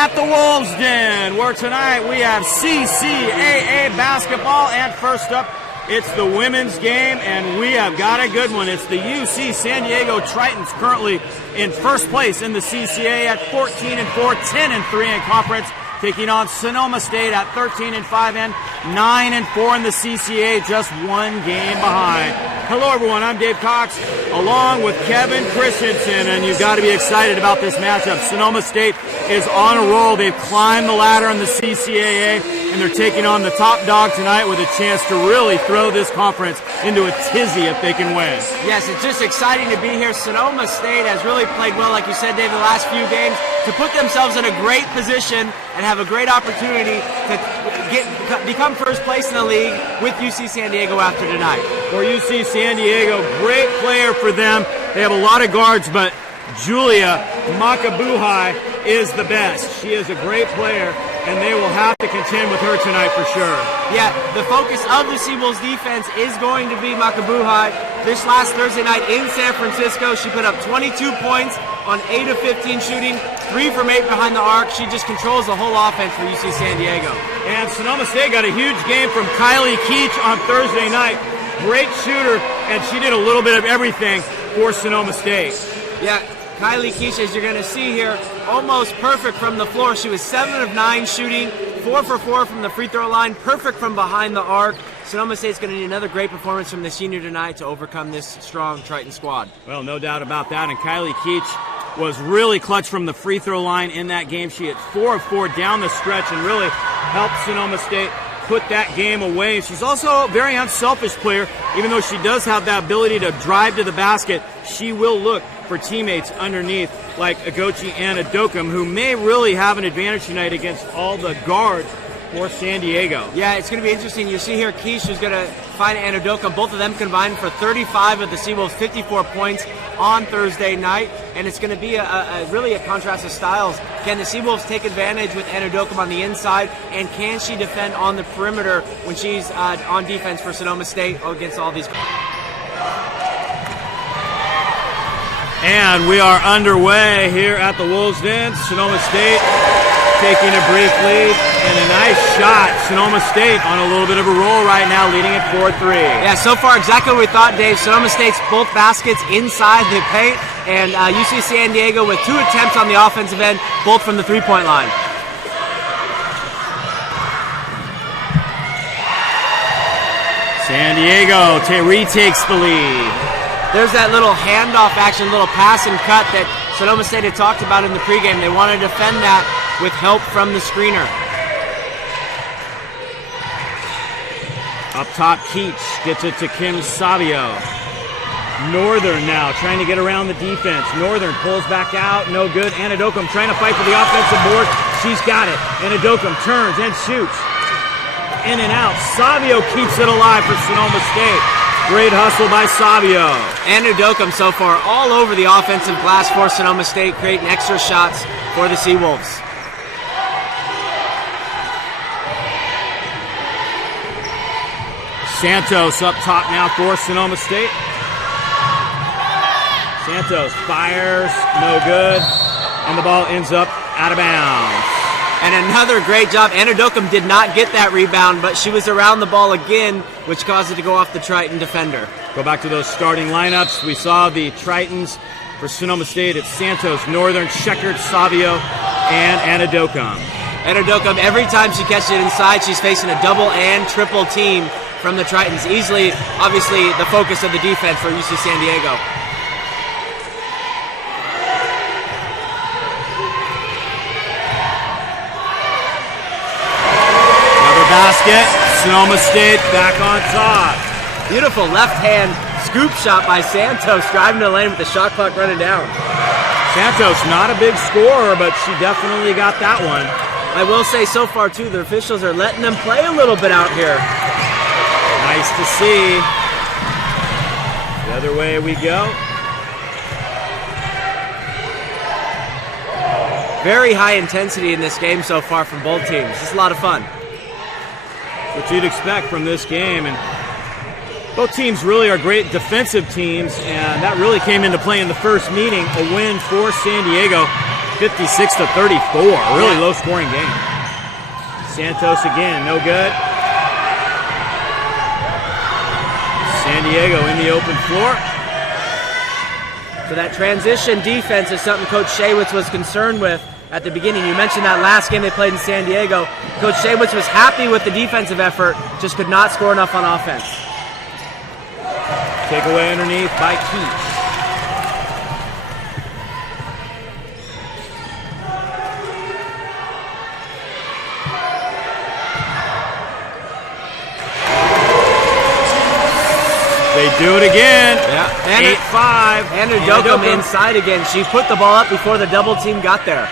at the Wolves Den, where tonight we have CCAA basketball, and first up, it's the women's game, and we have got a good one. It's the UC San Diego Tritons, currently in first place in the CCAA at 14-4, 10-3 in conference, taking on Sonoma State at 13-5 and 9-4 in the CCAA, just one game behind. Hello, everyone. I'm Dave Cox, along with Kevin Christensen, and you've got to be excited about this matchup. Sonoma State is on a roll. They've climbed the ladder in the CCAA, and they're taking on the top dog tonight with a chance to really throw this conference into a tizzy if they can win. Yes, it's just exciting to be here. Sonoma State has really played well, like you said, Dave, the last few games, to put themselves in a great position and have a great opportunity to become first place in the league with UC San Diego after tonight. For UC San Diego, great player for them. They have a lot of guards, but Julia Makabuhai is the best. She is a great player, and they will have to contend with her tonight for sure. Yeah, the focus of the Seawolves defense is going to be Makabuhai. This last Thursday night in San Francisco, she put up 22 points on 8 of 15 shooting, 3 from 8 behind the arc. She just controls the whole offense for UC San Diego. And Sonoma State got a huge game from Kylie Keach on Thursday night. Great shooter, and she did a little bit of everything for Sonoma State. Yeah, Kylie Keach, as you're going to see here, almost perfect from the floor. She was 7 of 9 shooting, 4 for 4 from the free throw line, perfect from behind the arc. Sonoma State's going to need another great performance from the senior tonight to overcome this strong Triton squad. Well, no doubt about that, and Kylie Keach was really clutch from the free throw line in that game. She hit 4 of 4 down the stretch and really helped Sonoma State put that game away. She's also a very unselfish player. Even though she does have that ability to drive to the basket, she will look for teammates underneath like Agochi and Adokum, who may really have an advantage tonight against all the guards for San Diego. Yeah, it's going to be interesting. You see here Keish, who's going to find Anadokum. Both of them combined for 35 of the Seawolves' 54 points on Thursday night, and it's going to be really a contrast of styles. Can the Seawolves take advantage with Anadokum on the inside, and can she defend on the perimeter when she's on defense for Sonoma State against all these? And we are underway here at the Wolves Den. Sonoma State taking a brief lead, and a nice shot. Sonoma State on a little bit of a roll right now, leading at 4-3. Yeah, so far exactly what we thought, Dave. Sonoma State's both baskets inside the paint, and UC San Diego with 2 attempts on the offensive end, both from the three-point line. San Diego retakes the lead. There's that little handoff action, little pass and cut that Sonoma State had talked about in the pregame. They want to defend that with help from the screener. Up top, Keach gets it to Kim Savio. Northern now trying to get around the defense. Northern pulls back out, no good. Anadokum trying to fight for the offensive board. She's got it. Anadokum turns and shoots. In and out. Savio keeps it alive for Sonoma State. Great hustle by Savio. Anadokum so far all over the offensive glass for Sonoma State, creating extra shots for the Seawolves. Santos up top now for Sonoma State. Santos fires, no good, and the ball ends up out of bounds. And another great job. Anadokum did not get that rebound, but she was around the ball again, which caused it to go off the Triton defender. Go back to those starting lineups. We saw the Tritons for Sonoma State. It's Santos, Northern, Sheckert, Savio, and Anadokum. Anadokum, every time she catches it inside, she's facing a double and triple team from the Tritons. Easily, obviously, the focus of the defense for UC San Diego. Basket, Sonoma State back on top. Beautiful left-hand scoop shot by Santos, driving to the lane with the shot clock running down. Santos, not a big scorer, but she definitely got that one. I will say so far, too, the officials are letting them play a little bit out here. Nice to see. The other way we go. Very high intensity in this game so far from both teams. It's a lot of fun. What you'd expect from this game, and both teams really are great defensive teams, and that really came into play in the first meeting. A win for San Diego. 56-34. Really low-scoring game. Santos again, no good. San Diego in the open floor. So that transition defense is something Coach Shaywitz was concerned with at the beginning. You mentioned that last game they played in San Diego. Coach Shaywitz was happy with the defensive effort, just could not score enough on offense. Takeaway underneath by Keach. They do it again. Yeah. 8-5. And Udoka inside again. She put the ball up before the double team got there.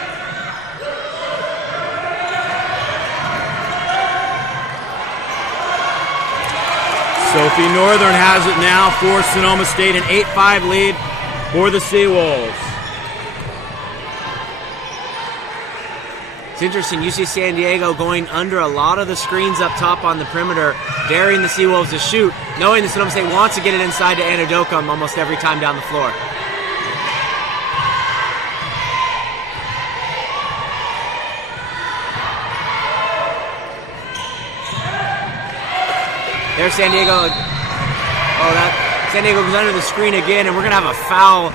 Sophie Northern has it now for Sonoma State, an 8-5 lead for the Seawolves. It's interesting, you see San Diego going under a lot of the screens up top on the perimeter, daring the Seawolves to shoot, knowing that Sonoma State wants to get it inside to Anadokum almost every time down the floor. There's San Diego. San Diego goes under the screen again, and we're going to have a foul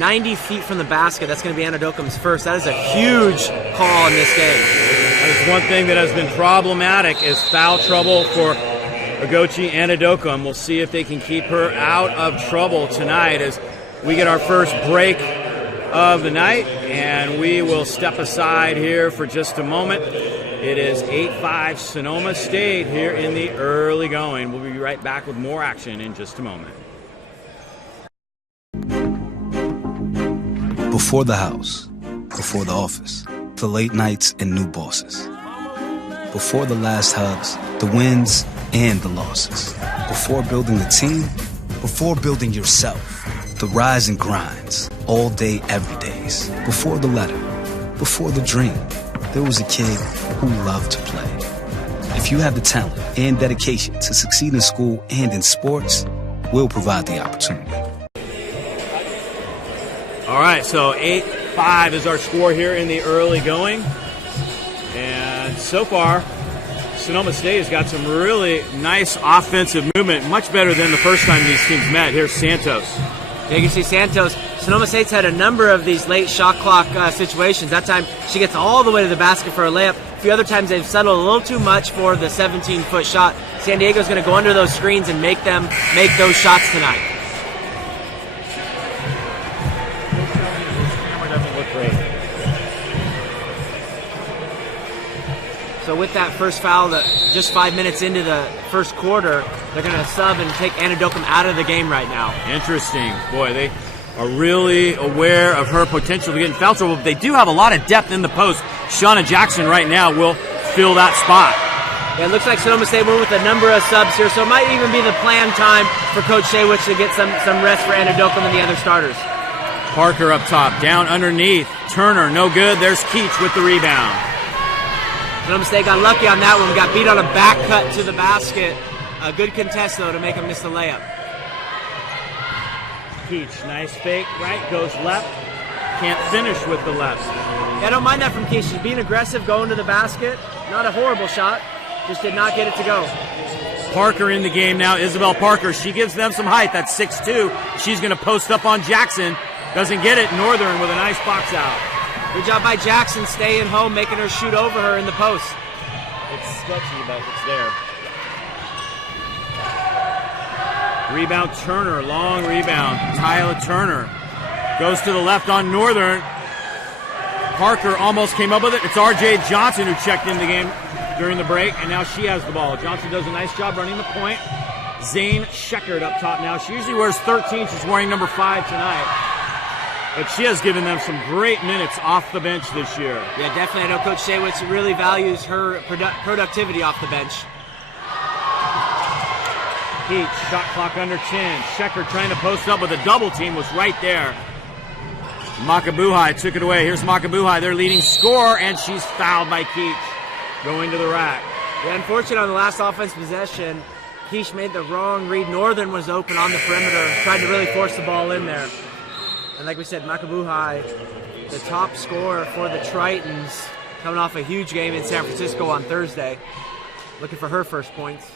90 feet from the basket. That's going to be Anadokum's first. That is a huge call in this game. That is one thing that has been problematic is foul trouble for Ogochi Anadokum. We'll see if they can keep her out of trouble tonight as we get our first break of the night, and we will step aside here for just a moment. It is 8-5 Sonoma State here in the early going. We'll be right back with more action in just a moment. Before the house, before the office, the late nights and new bosses. Before the last hugs, the wins and the losses. Before building a team, before building yourself, the rise and grinds, all day, every days. Before the letter, before the dream, there was a kid who loved to play. If you have the talent and dedication to succeed in school and in sports, we'll provide the opportunity. All right, so 8-5 is our score here in the early going. And so far, Sonoma State has got some really nice offensive movement, much better than the first time these teams met. Here's Santos. Yeah, you can see Santos. Sonoma State's had a number of these late shot clock situations. That time, she gets all the way to the basket for a layup. A few other times, they've settled a little too much for the 17-foot shot. San Diego's going to go under those screens and make them make those shots tonight. So with that first foul, just 5 minutes into the first quarter, they're going to sub and take Anadokum out of the game right now. Interesting. Boy, they are really aware of her potential to get in foul trouble. But they do have a lot of depth in the post. Shauna Jackson right now will fill that spot. Yeah, it looks like Sonoma State went with a number of subs here, so it might even be the planned time for Coach Shaywitz to get some rest for Anadokum and the other starters. Parker up top, down underneath. Turner, no good. There's Keach with the rebound. Sonoma State got lucky on that one. Got beat on a back cut to the basket. A good contest, though, to make him miss the layup. Keach, nice fake, right? Goes left. Can't finish with the left. Yeah, I don't mind that from Keach. She's being aggressive, going to the basket. Not a horrible shot. Just did not get it to go. Parker in the game now. Isabel Parker. She gives them some height. That's 6'2". She's going to post up on Jackson. Doesn't get it. Northern with a nice box out. Good job by Jackson staying home, making her shoot over her in the post. It's sketchy, but it's there. Rebound Turner, long rebound. Tyler Turner goes to the left on Northern. Parker almost came up with it. It's R.J. Johnson who checked in the game during the break, and now she has the ball. Johnson does a nice job running the point. Zane Scheckert up top now. She usually wears 13. She's wearing number 5 tonight. But she has given them some great minutes off the bench this year. Yeah, definitely. I know Coach Shaywitz really values her productivity off the bench. Keach, shot clock under 10. Scheckert trying to post up with a double team was right there. Makabuhai took it away. Here's Makabuhai, their leading scorer, and she's fouled by Keach. Going to the rack. Yeah, unfortunately on the last offense possession, Keach made the wrong read. Northern was open on the perimeter, tried to really force the ball in there. And like we said, Makabuhai the top scorer for the Tritons, coming off a huge game in San Francisco on Thursday. Looking for her first points.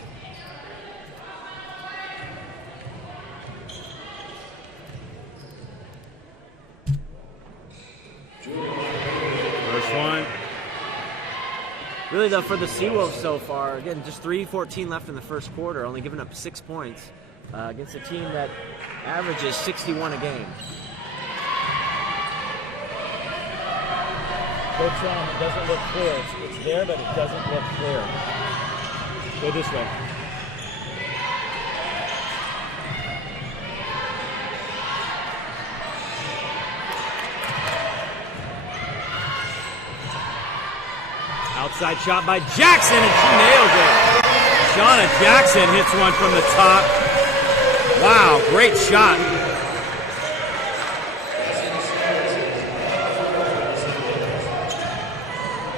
First one. Really, though, for the Seawolves so far, again, just 3:14 left in the first quarter, only giving up 6 points against a team that averages 61 a game. Coach, it doesn't look clear. It's there, but it doesn't look clear. Go this way. Outside shot by Jackson, and she nails it. Shauna Jackson hits one from the top. Wow, great shot.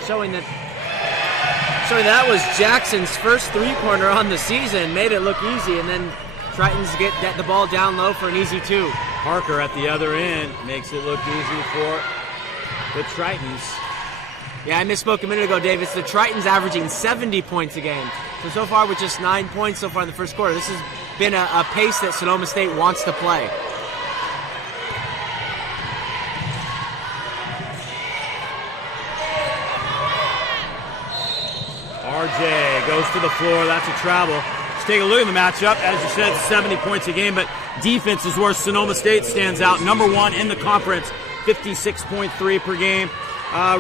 Showing that was Jackson's first three-pointer on the season, made it look easy, and then Tritons get the ball down low for an easy 2. Parker at the other end makes it look easy for the Tritons. Yeah, I misspoke a minute ago, Dave. It's the Tritons averaging 70 points a game. So far with just 9 points so far in the first quarter. This has been a pace that Sonoma State wants to play. RJ goes to the floor. That's a travel. Let's take a look at the matchup. As you said, 70 points a game, but defense is where Sonoma State stands out. Number 1 in the conference, 56.3 per game.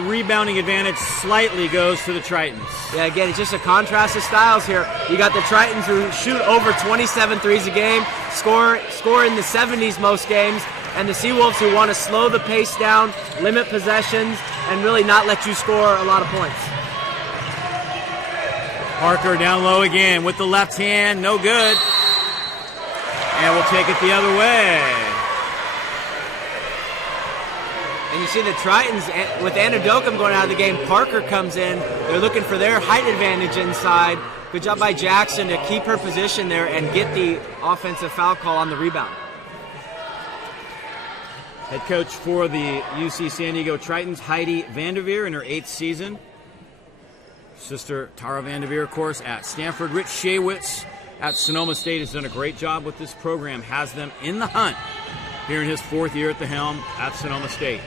Rebounding advantage slightly goes to the Tritons. Yeah, again, it's just a contrast of styles here. You got the Tritons who shoot over 27 threes a game, score in the 70s most games, and the Seawolves who want to slow the pace down, limit possessions, and really not let you score a lot of points. Parker down low again with the left hand, no good. And we'll take it the other way. And you see the Tritons, with Anadokam going out of the game, Parker comes in. They're looking for their height advantage inside. Good job by Jackson to keep her position there and get the offensive foul call on the rebound. Head coach for the UC San Diego Tritons, Heidi Vanderveer, in her 8th season. Sister Tara Vanderveer, of course, at Stanford. Rich Shaywitz at Sonoma State has done a great job with this program, has them in the hunt here in his 4th year at the helm at Sonoma State.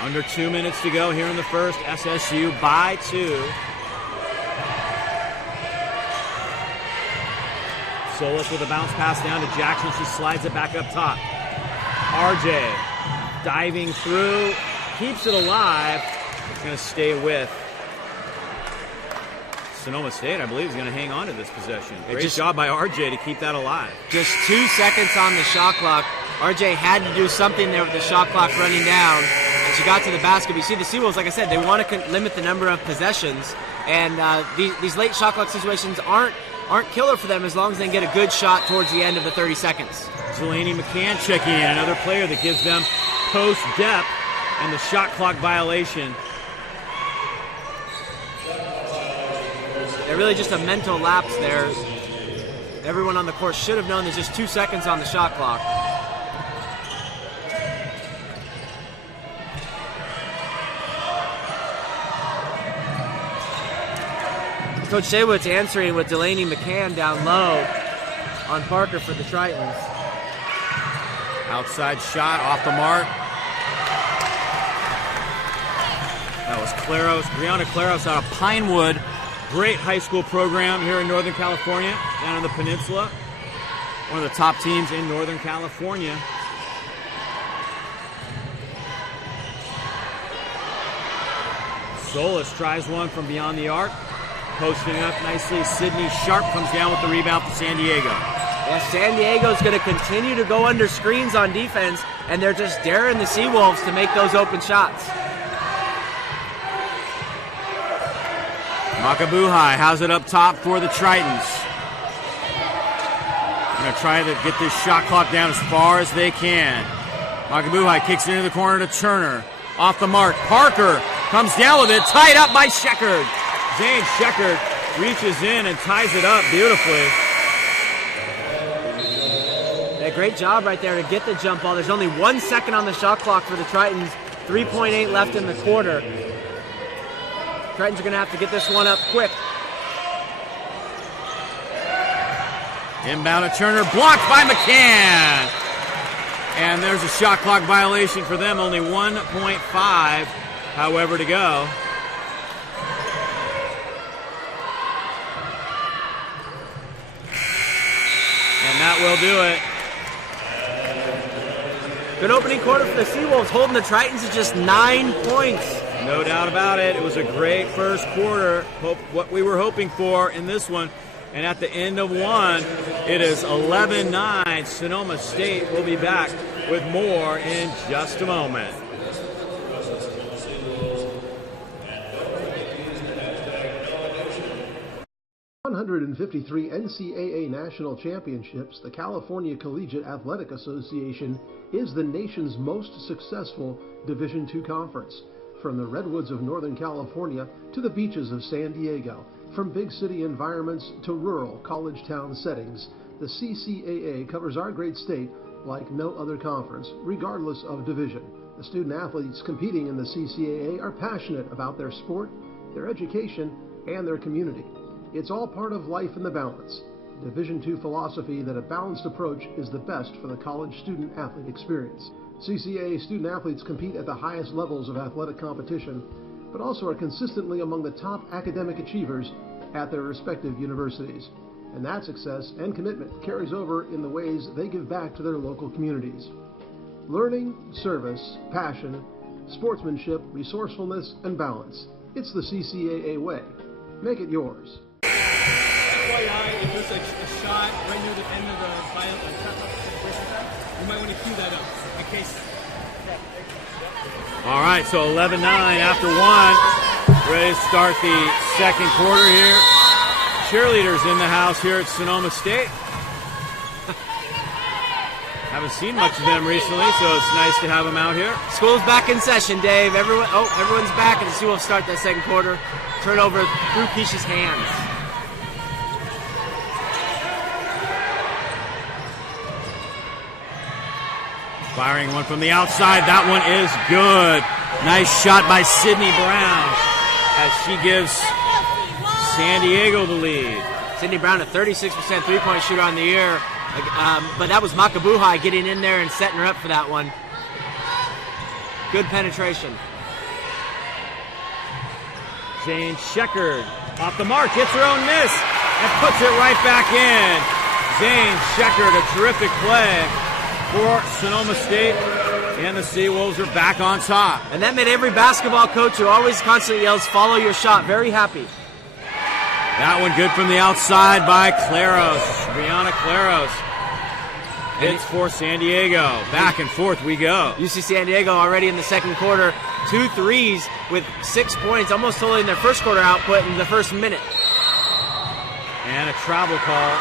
Under 2 minutes to go here in the first. SSU by 2. Solis with a bounce pass down to Jackson. She slides it back up top. RJ diving through, keeps it alive. It's going to stay with Sonoma State, I believe, is going to hang on to this possession. Great job by RJ to keep that alive. Just 2 seconds on the shot clock. RJ had to do something there with the shot clock running down. And she got to the basket. But you see the Seawolves, like I said, they want to limit the number of possessions. And these late shot clock situations aren't killer for them as long as they can get a good shot towards the end of the 30 seconds. Delaney McCann checking in, another player that gives them post depth and the shot clock violation. They're really just a mental lapse there. Everyone on the court should have known there's just 2 seconds on the shot clock. Coach Shaywitz answering with Delaney McCann down low on Parker for the Tritons. Outside shot off the mark. That was Claros, Brianna Claros out of Pinewood. Great high school program here in Northern California, down on the peninsula. One of the top teams in Northern California. Solis tries one from beyond the arc. Posting up nicely, Sydney Sharp comes down with the rebound for San Diego. Yeah, San Diego's going to continue to go under screens on defense, and they're just daring the Seawolves to make those open shots. Makabuhai has it up top for the Tritons. Going to try to get this shot clock down as far as they can. Makabuhai kicks it into the corner to Turner. Off the mark, Parker comes down with it, tied up by Sheckard. Zane Sheckard reaches in and ties it up beautifully. Yeah, great job right there to get the jump ball. There's only 1 second on the shot clock for the Tritons. 3.8 left in the quarter. Tritons are going to have to get this one up quick. Inbound to Turner, blocked by McCann. And there's a shot clock violation for them. Only 1.5, however, to go. And that will do it. Good opening quarter for the Seawolves, holding the Tritons to just 9 points. No doubt about it. It was a great first quarter. What we were hoping for in this one. And at the end of one, it is 11-9. Sonoma State will be back with more in just a moment. (153) NCAA National Championships, the California Collegiate Athletic Association is the nation's most successful Division II conference. From the redwoods of Northern California to the beaches of San Diego, from big city environments to rural college town settings, the CCAA covers our great state like no other conference, regardless of division. The student athletes competing in the CCAA are passionate about their sport, their education, and their community. It's all part of life in the balance. Division II philosophy that a balanced approach is the best for the college student athlete experience. CCAA student athletes compete at the highest levels of athletic competition, but also are consistently among the top academic achievers at their respective universities. And that success and commitment carries over in the ways they give back to their local communities. Learning, service, passion, sportsmanship, resourcefulness, and balance. It's the CCAA way. Make it yours. FYI, if there's a shot right near the end of the celebration time, you might want to cue that up in case. All right, so 11-9 after one. Ready to start the second quarter here. Cheerleaders in the house here at Sonoma State. Haven't seen much of them recently, so it's nice to have them out here. School's back in session, Dave. Everyone's back, and the Seawolves start that second quarter. Turnover through Keisha's hands. Firing one from the outside. That one is good. Nice shot by Sydney Brown as she gives San Diego the lead. Sydney Brown, a 36% three-point shooter on the year. But that was Makabuhai getting in there and setting her up for that one. Good penetration. Jane Sheckard off the mark, gets her own miss, and puts it right back in. Jane Sheckard, a terrific play for Sonoma State, and the Seawolves are back on top. And that made every basketball coach who always constantly yells, "Follow your shot," very happy. That one good from the outside by Claros, Brianna Claros. Hits for San Diego. Back and forth we go. You see San Diego already in the second quarter, 2 threes with 6 points, almost totaling their first quarter output in the first minute. And a travel call.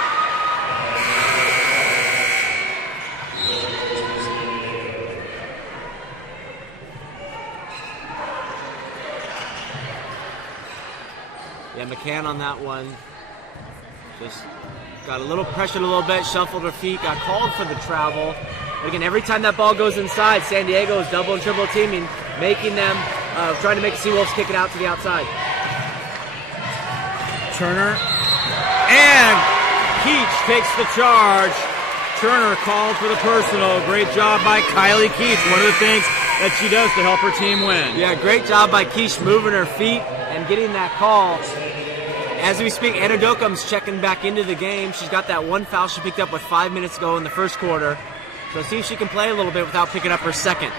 Yeah, McCann on that one. Just got a little pressured a little bit, shuffled her feet, got called for the travel. But again, every time that ball goes inside, San Diego is double and triple teaming, making them, trying to make the Seawolves kick it out to the outside. Turner, and Keach takes the charge. Turner called for the personal. Great job by Kylie Keach. One of the things that she does to help her team win. Yeah, great job by Keach moving her feet and getting that call. As we speak, Anna Dokum's checking back into the game. She's got that one foul she picked up with 5 minutes to go in the first quarter. So see if she can play a little bit without picking up her second.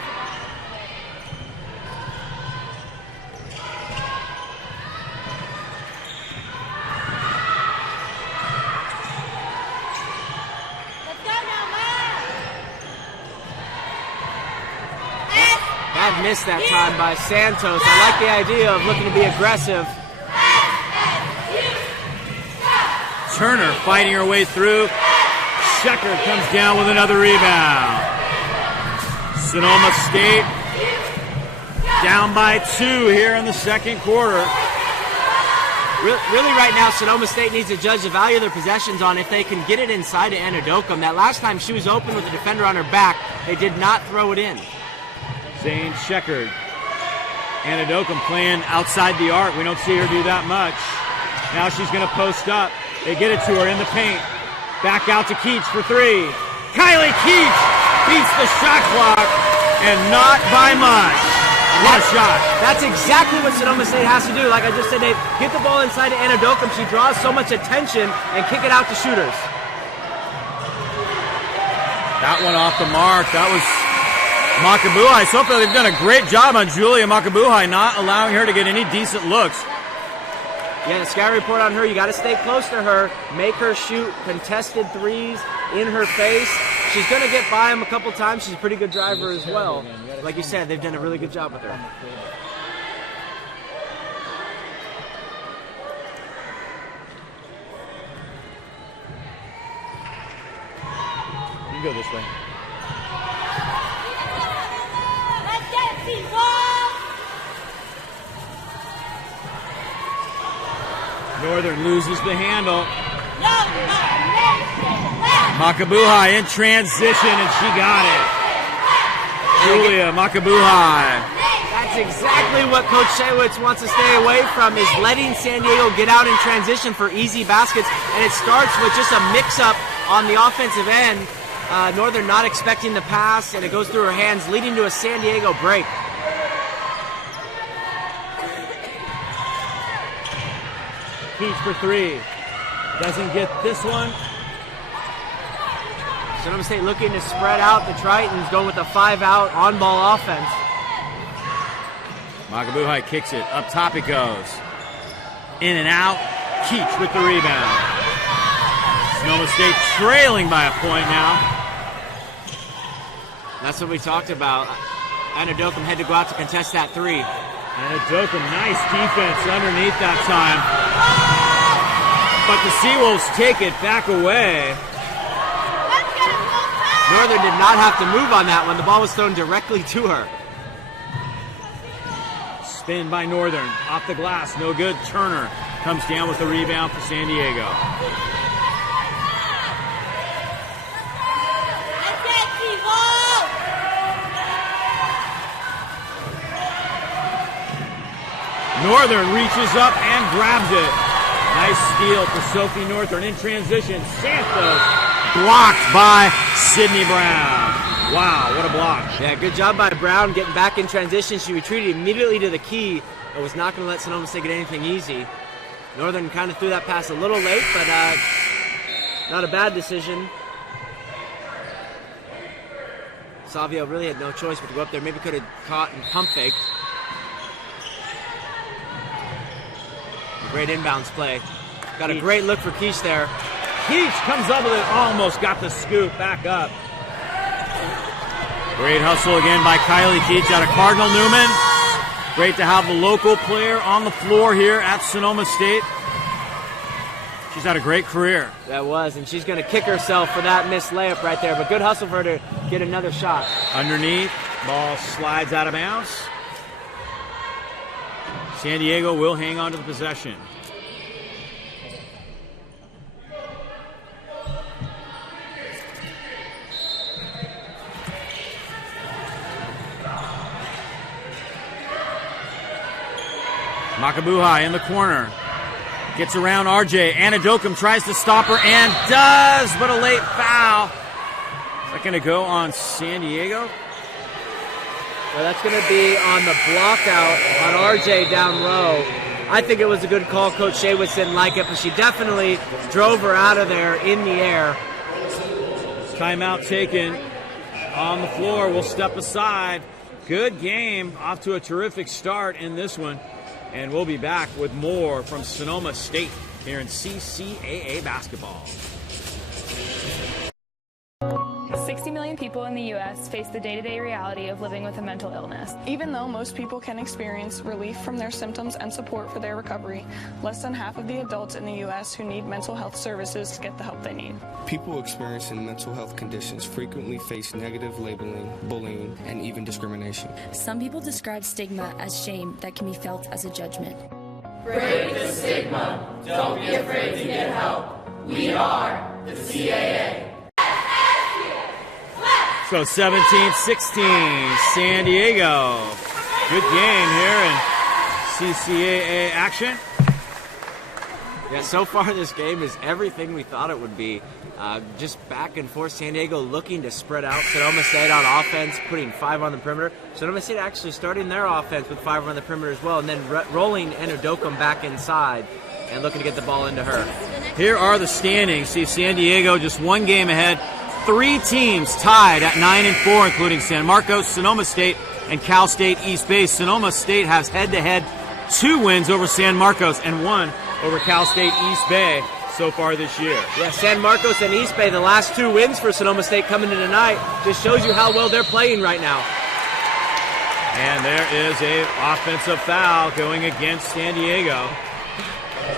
Bad miss that time by Santos. I like the idea of looking to be aggressive. Turner fighting her way through. Sheckard comes down with another rebound. Sonoma State down by 2 here in the second quarter. Really right now, Sonoma State needs to judge the value of their possessions on if they can get it inside to Anadokum. That last time she was open with the defender on her back, they did not throw it in. Zane checkered. Anadokum playing outside the arc. We don't see her do that much. Now she's going to post up. They get it to her in the paint. Back out to Keach for three. Kylie Keach beats the shot clock, and not by much. What a shot. That's exactly what Sonoma State has to do. Like I just said, they get the ball inside to Anadokum. She draws so much attention and kick it out to shooters. That one off the mark. That was Makabuhai. So far they've done a great job on Julia Makabuhai, not allowing her to get any decent looks. Yeah, the scout report on her, you got to stay close to her, make her shoot contested threes in her face. She's going to get by them a couple times. She's a pretty good driver as well. Like you said, they've done a really good job with her. You can go this way. Northern loses the handle. Makabuhai in transition, and she got it. Julia Makabuhai. That's exactly what Coach Shaywitz wants to stay away from, is letting San Diego get out in transition for easy baskets, and it starts with just a mix-up on the offensive end. Northern not expecting the pass, and it goes through her hands, leading to a San Diego break. Keach for three. Doesn't get this one. Sonoma State looking to spread out the Tritons, going with a 5-out on-ball offense. Makabuhai kicks it. Up top it goes. In and out. Keach with the rebound. Sonoma State trailing by a point now. That's what we talked about. Anadokum had to go out to contest that three. Anadokum, nice defense underneath that time. But the Seawolves take it back away. Northern did not have to move on that one. The ball was thrown directly to her. Spin by Northern. Off the glass. No good. Turner comes down with the rebound for San Diego. Northern reaches up and grabs it. Nice steal for Sophie Northern in transition. Santos blocked by Sydney Brown. Wow, what a block. Yeah, good job by Brown getting back in transition. She retreated immediately to the key. It was not going to let Sonoma State get anything easy. Northern kind of threw that pass a little late, but not a bad decision. Savio really had no choice but to go up there. Maybe could have caught and pump faked. Great inbounds play. Got a great look for Keach there. Keach comes up with it, almost got the scoop back up. Great hustle again by Kylie Keach out of Cardinal Newman. Great to have the local player on the floor here at Sonoma State. She's had a great career. That was, and she's going to kick herself for that missed layup right there, but good hustle for her to get another shot. Underneath, ball slides out of bounds. San Diego will hang on to the possession. Makabuhai in the corner. Gets around RJ. Anadokum tries to stop her and does, but a late foul. Is that going to go on San Diego? Well, that's going to be on the block out on RJ down low. I think it was a good call. Coach Shaywitz didn't like it, but she definitely drove her out of there in the air. Timeout taken on the floor. We'll step aside. Good game. Off to a terrific start in this one. And we'll be back with more from Sonoma State here in CCAA basketball. 60 million people in the U.S. face the day-to-day reality of living with a mental illness. Even though most people can experience relief from their symptoms and support for their recovery, less than half of the adults in the U.S. who need mental health services get the help they need. People experiencing mental health conditions frequently face negative labeling, bullying, and even discrimination. Some people describe stigma as shame that can be felt as a judgment. Break the stigma. Don't be afraid to get help. We are the CAA. So 17-16, San Diego. Good game here in CCAA action. Yeah, so far this game is everything we thought it would be. Just back and forth. San Diego looking to spread out Sonoma State on offense, putting 5 on the perimeter. Sonoma State actually starting their offense with 5 on the perimeter as well, and then rolling Enodokum back inside and looking to get the ball into her. Here are the standings. See, San Diego just 1 game ahead. 3 teams tied at 9 and 4, including San Marcos, Sonoma State, and Cal State East Bay. Sonoma State has head-to-head 2 wins over San Marcos and 1 over Cal State East Bay so far this year. Yeah, San Marcos and East Bay, the last 2 wins for Sonoma State coming in tonight, just shows you how well they're playing right now. And there is a offensive foul going against San Diego.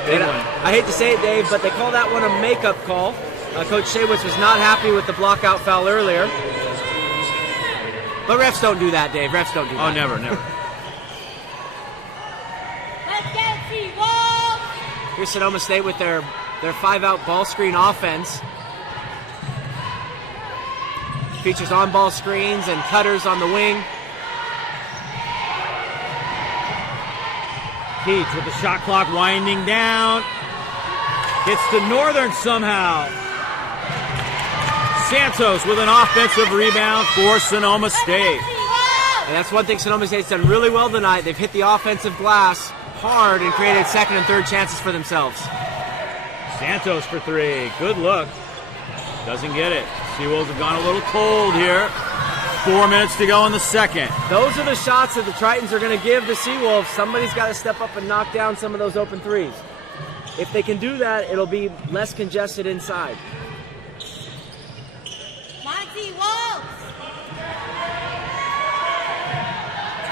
I hate to say it, Dave, but they call that one a makeup call. Coach Shaywitz was not happy with the block-out foul earlier. But refs don't do that, Dave. Refs don't do that. Oh, never. Let's get T-Wolves! Here's Sonoma State with their 5-out ball screen offense. Features on-ball screens and cutters on the wing. Peach with the shot clock winding down. Gets to Northern somehow. Santos with an offensive rebound for Sonoma State. And that's one thing Sonoma State's done really well tonight. They've hit the offensive glass hard and created 2nd and 3rd chances for themselves. Santos for 3. Good look. Doesn't get it. Seawolves have gone a little cold here. 4 minutes to go in the second. Those are the shots that the Tritons are going to give the Seawolves. Somebody's got to step up and knock down some of those open threes. If they can do that, it'll be less congested inside.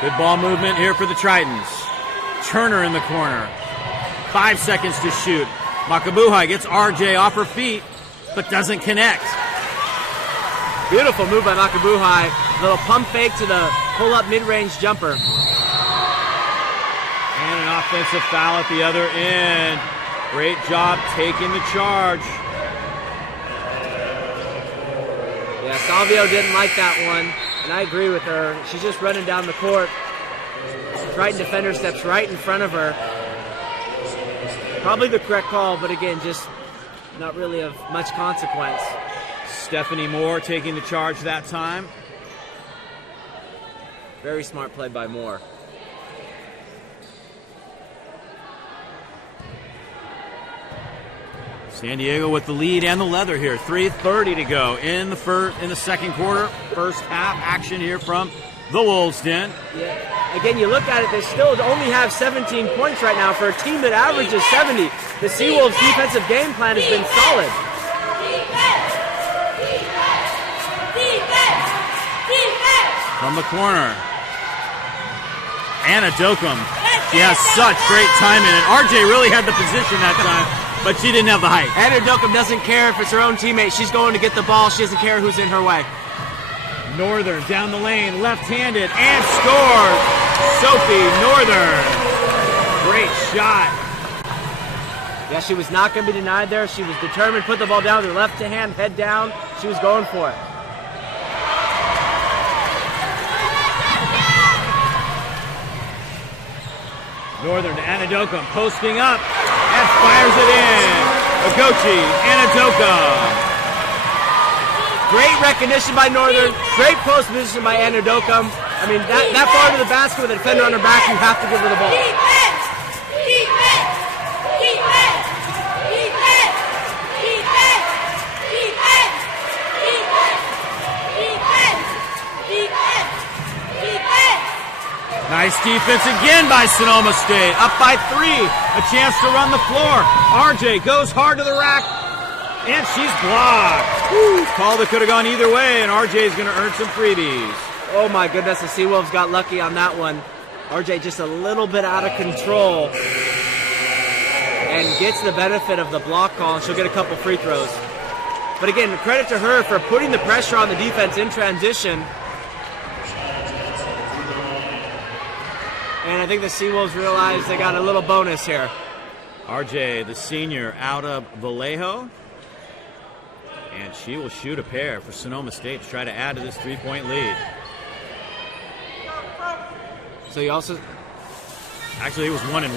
Good ball movement here for the Tritons. Turner in the corner. 5 seconds to shoot. Makabuhai gets RJ off her feet, but doesn't connect. Beautiful move by Makabuhai. Little pump fake to the pull-up mid-range jumper. And an offensive foul at the other end. Great job taking the charge. Yeah, Salvio didn't like that one, and I agree with her. She's just running down the court. Triton defender steps right in front of her. Probably the correct call, but again, just not really of much consequence. Stephanie Moore taking the charge that time. Very smart play by Moore. San Diego with the lead and the leather here. 3:30 to go in the second quarter. First half action here from the Wolves' Den. Yeah. Again, you look at it, they still only have 17 points right now for a team that averages 70. The Seawolves' defensive game plan has been solid. From the corner. Anna Dokum. She has such great time in it. RJ really had the position that time, but she didn't have the height. Anna Dokum doesn't care if it's her own teammate. She's going to get the ball. She doesn't care who's in her way. Northern down the lane, left-handed, and scored. Sophie Northern. Great shot. Yeah, she was not going to be denied there. She was determined, put the ball down with her left hand, head down. She was going for it. Northern to Anadoka, posting up and fires it in. Ogochi, Anadoka. Great recognition by Northern. Great post position by Anadoka. I mean, that far to the basket with a defender on her back, you have to give her the ball. Defense! Defense! Defense! Defense! Defense! Defense! Defense! Defense! Defense! Nice defense again by Sonoma State. Up by 3. A chance to run the floor. RJ goes hard to the rack, and she's blocked. Woo. Call that could have gone either way, and RJ is going to earn some freebies. Oh my goodness, the Seawolves got lucky on that one. RJ just a little bit out of control and gets the benefit of the block call, and she'll get a couple free throws. But again, credit to her for putting the pressure on the defense in transition. And I think the Seawolves realize they got a little bonus here. RJ, the senior, out of Vallejo. And she will shoot a pair for Sonoma State to try to add to this 3-point lead. So you also... Actually, it was 1-1.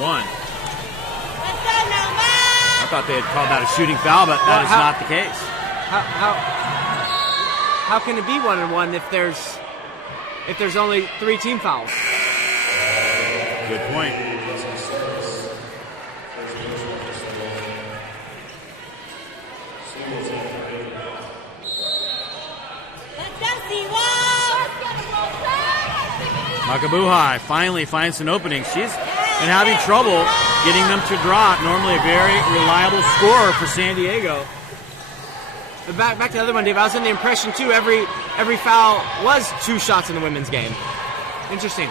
I thought they had called that a shooting foul, but that is not the case. How can it be 1-1 if there's only 3 team fouls? Good point. Makabuhai finally finds an opening. She's been having trouble getting them to draw. Normally a very reliable scorer for San Diego. But back to the other one, Dave. I was under the impression, too, every foul was 2 shots in the women's game. Interesting.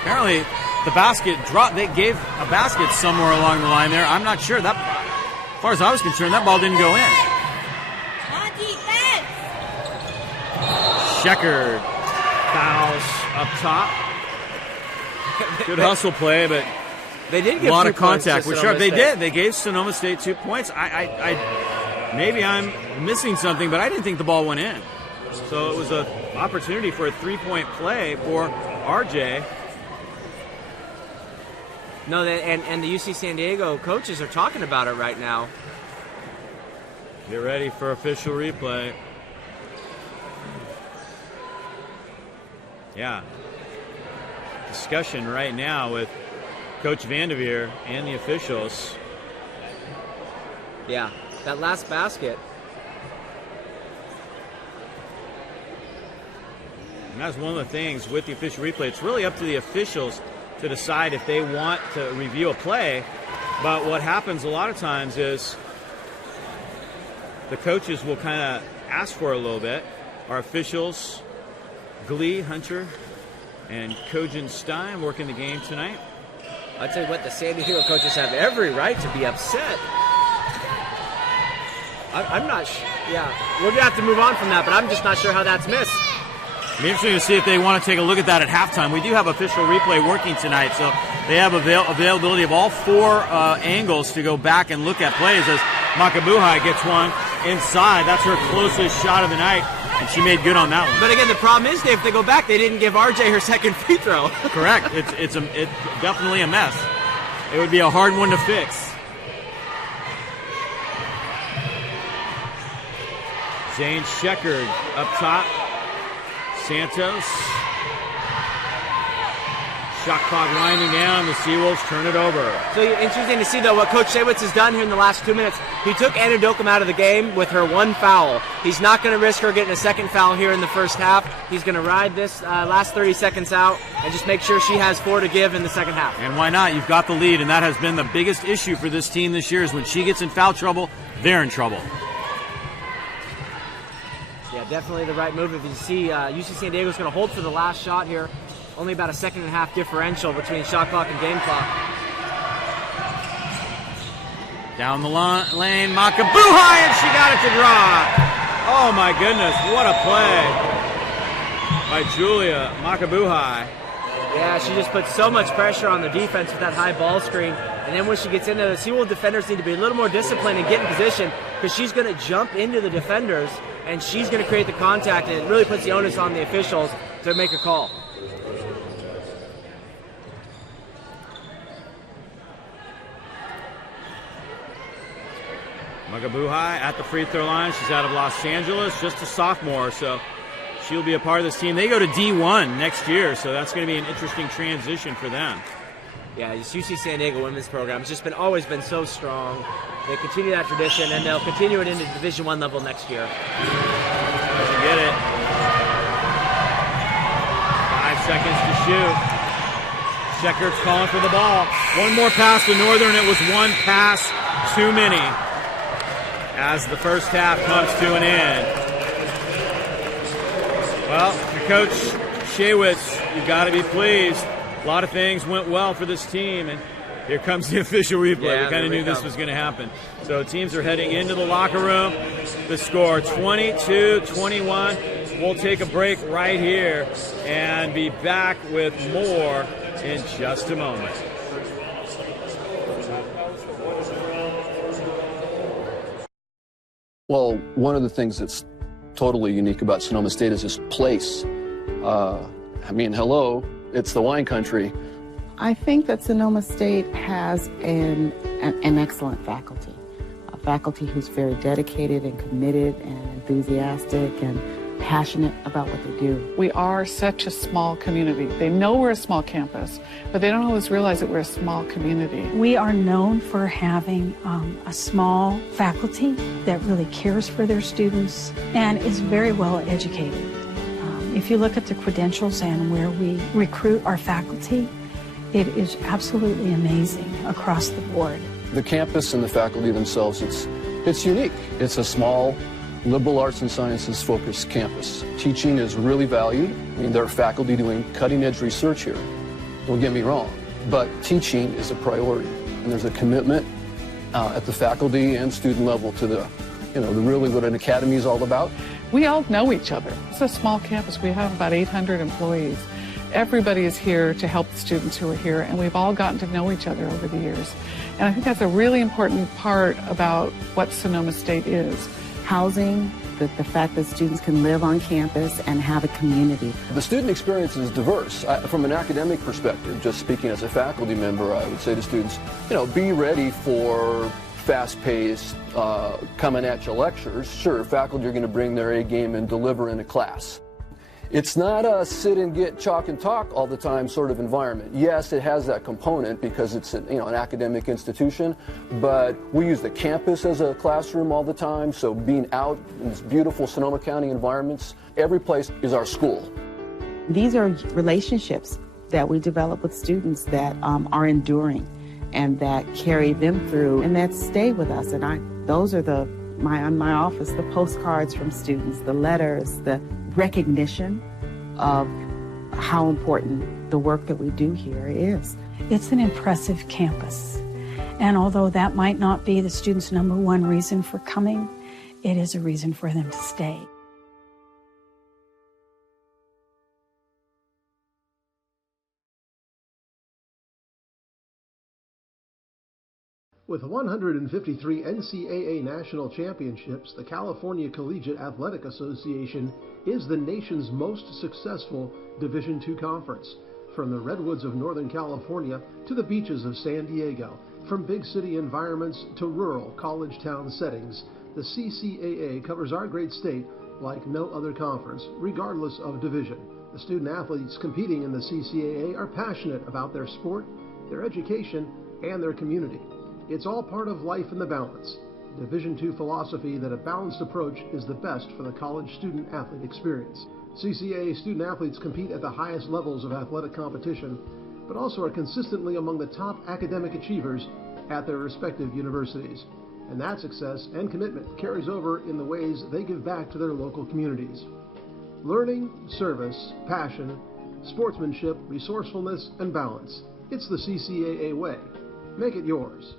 Apparently, the basket dropped. They gave a basket somewhere along the line there. I'm not sure. As far as I was concerned, that ball didn't go in. Sheckard fouls up top. Good hustle play, but they did get a lot of contact. They did. They gave Sonoma State 2 points. Maybe I'm missing something, but I didn't think the ball went in. So it was an opportunity for a 3-point play for RJ. No, and the UC San Diego coaches are talking about it right now. Get ready for official replay. Yeah. Discussion right now with Coach Vanderveer and the officials. Yeah, that last basket. And that's one of the things with the official replay. It's really up to the officials to decide if they want to review a play. But what happens a lot of times is the coaches will kind of ask for a little bit. Our officials, Glee, Hunter, and Kojin Stein working the game tonight. I'll tell you what, the San Diego coaches have every right to be upset. I'm not sure. Yeah, we're going to have to move on from that, but I'm just not sure how that's missed. It'll be interesting to see if they want to take a look at that at halftime. We do have official replay working tonight, so they have availability of all 4 angles to go back and look at plays as Makabuhai gets one inside. That's her closest shot of the night, and she made good on that one. But again, the problem is, Dave, if they go back, they didn't give RJ her second free throw. Correct. It's definitely a mess. It would be a hard one to fix. Zane Sheckard up top. Santos. Shot clock winding down. The Seawolves turn it over. So interesting to see, though, what Coach Shaywitz has done here in the last 2 minutes. He took Anna Dokum out of the game with her 1 foul. He's not going to risk her getting a second foul here in the first half. He's going to ride this last 30 seconds out and just make sure she has 4 to give in the second half. And why not? You've got the lead, and that has been the biggest issue for this team this year is when she gets in foul trouble, they're in trouble. Yeah, definitely the right move. If you see UC San Diego's going to hold for the last shot here. Only about a 1.5 differential between shot clock and game clock. Down the lane, Makabuhai, and she got it to draw. Oh my goodness, what a play by Julia Makabuhai. Yeah, she just put so much pressure on the defense with that high ball screen. And then when she gets into the Seawolf defenders need to be a little more disciplined and get in position because she's going to jump into the defenders and she's going to create the contact, and it really puts the onus on the officials to make a call. Makabuhai at the free throw line. She's out of Los Angeles, just a sophomore, so she'll be a part of this team. They go to D1 next year, so that's going to be an interesting transition for them. Yeah, this UC San Diego women's program has just always been so strong. They continue that tradition, and they'll continue it into Division I level next year. Doesn't get it. 5 seconds to shoot. Sheckard's calling for the ball. One more pass to Northern. It was one pass too many as the first half comes to an end. Well, Coach Shaywitz, you've got to be pleased. A lot of things went well for this team, and Here comes the official replay. Yeah, we kind of knew this was going to happen. So teams are heading into the locker room. The score 22-21. We'll take a break right here and be back with more in just a moment. Well, one of the things that's totally unique about Sonoma State is this place. Hello, it's the wine country. I think that Sonoma State has an excellent faculty, a faculty who's very dedicated and committed and enthusiastic and passionate about what they do. We are such a small community. They know we're a small campus, but they don't always realize that we're a small community. We are known for having a small faculty that really cares for their students and is very well educated. If you look at the credentials and where we recruit our faculty, it is absolutely amazing across the board. The campus and the faculty themselves, it's unique. It's a small liberal arts and sciences focused campus. Teaching is really valued. There are faculty doing cutting edge research here. Don't get me wrong, but teaching is a priority. And there's a commitment at the faculty and student level to the really what an academy is all about. We all know each other. It's a small campus. We have about 800 employees. Everybody is here to help the students who are here, and we've all gotten to know each other over the years. And I think that's a really important part about what Sonoma State is. Housing, the fact that students can live on campus and have a community. The student experience is diverse. From an academic perspective, just speaking as a faculty member, I would say to students, be ready for fast-paced, coming at you lectures. Sure, faculty are going to bring their A game and deliver in a class. It's not a sit and get chalk and talk all the time sort of environment. Yes, it has that component because it's an academic institution, but we use the campus as a classroom all the time, so being out in these beautiful Sonoma County environments, every place is our school. These are relationships that we develop with students that are enduring and that carry them through and that stay with us. And those are in my office, the postcards from students, the letters, the recognition of how important the work that we do here is. It's an impressive campus. And although that might not be the students' number one reason for coming, it is a reason for them to stay. With 153 NCAA national championships, the California Collegiate Athletic Association is the nation's most successful Division II conference. From the redwoods of Northern California to the beaches of San Diego, from big city environments to rural college town settings, the CCAA covers our great state like no other conference, regardless of division. The student athletes competing in the CCAA are passionate about their sport, their education, and their community. It's all part of life in the balance. Division II philosophy that a balanced approach is the best for the college student-athlete experience. CCAA student-athletes compete at the highest levels of athletic competition, but also are consistently among the top academic achievers at their respective universities. And that success and commitment carries over in the ways they give back to their local communities. Learning, service, passion, sportsmanship, resourcefulness, and balance. It's the CCAA way. Make it yours.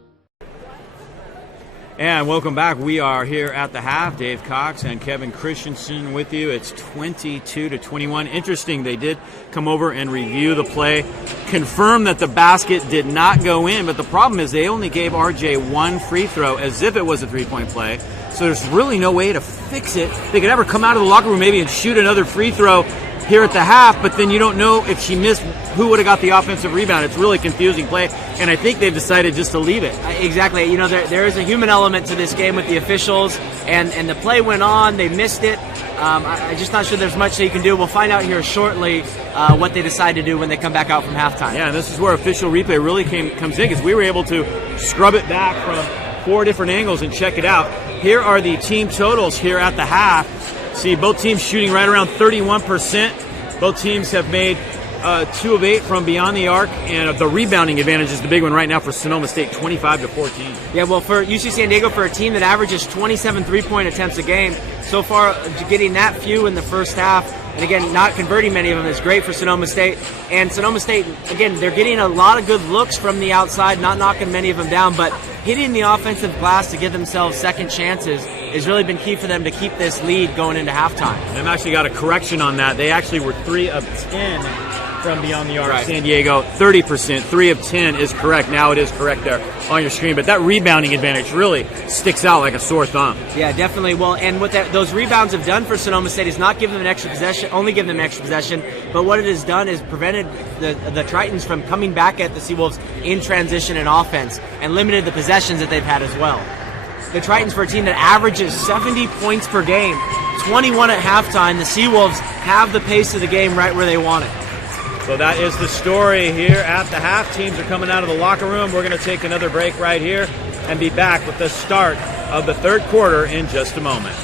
And welcome back. We are here at the half. Dave Cox and Kevin Christensen with you. It's 22-21. Interesting, they did come over and review the play, confirm that the basket did not go in, but the problem is they only gave RJ one free throw as if it was a three-point play. So there's really no way to fix it. They could ever come out of the locker room maybe and shoot another free throw here at the half, but then you don't know if she missed who would have got the offensive rebound. It's really confusing play, and I think they've decided just to leave it. Exactly. There is a human element to this game with the officials, and the play went on. They missed it. I'm just not sure there's much that you can do. We'll find out here shortly what they decide to do when they come back out from halftime. Yeah, and this is where official replay really comes in, because we were able to scrub it back from 4 different angles and check it out. Here are the team totals here at the half. See, both teams shooting right around 31%. Both teams have made 2 of 8 from beyond the arc, and the rebounding advantage is the big one right now for Sonoma State, 25-14. Yeah, well, for UC San Diego, for a team that averages 27 three-point attempts a game, so far getting that few in the first half, and again, not converting many of them is great for Sonoma State. And Sonoma State, again, they're getting a lot of good looks from the outside, not knocking many of them down, but hitting the offensive glass to give themselves second chances has really been key for them to keep this lead going into halftime. I've actually got a correction on that. They actually were 3 of 10 from beyond the arc. Right. San Diego, 30%. 3 of 10 is correct. Now it is correct there on your screen. But that rebounding advantage really sticks out like a sore thumb. Yeah, definitely. Well, and what those rebounds have done for Sonoma State is not give them an extra possession, only give them an extra possession, but what it has done is prevented the Tritons from coming back at the Seawolves in transition and offense, and limited the possessions that they've had as well. The Tritons, for a team that averages 70 points per game, 21 at halftime, the Seawolves have the pace of the game right where they want it. So that is the story here at the half. Teams are coming out of the locker room. We're going to take another break right here and be back with the start of the third quarter in just a moment.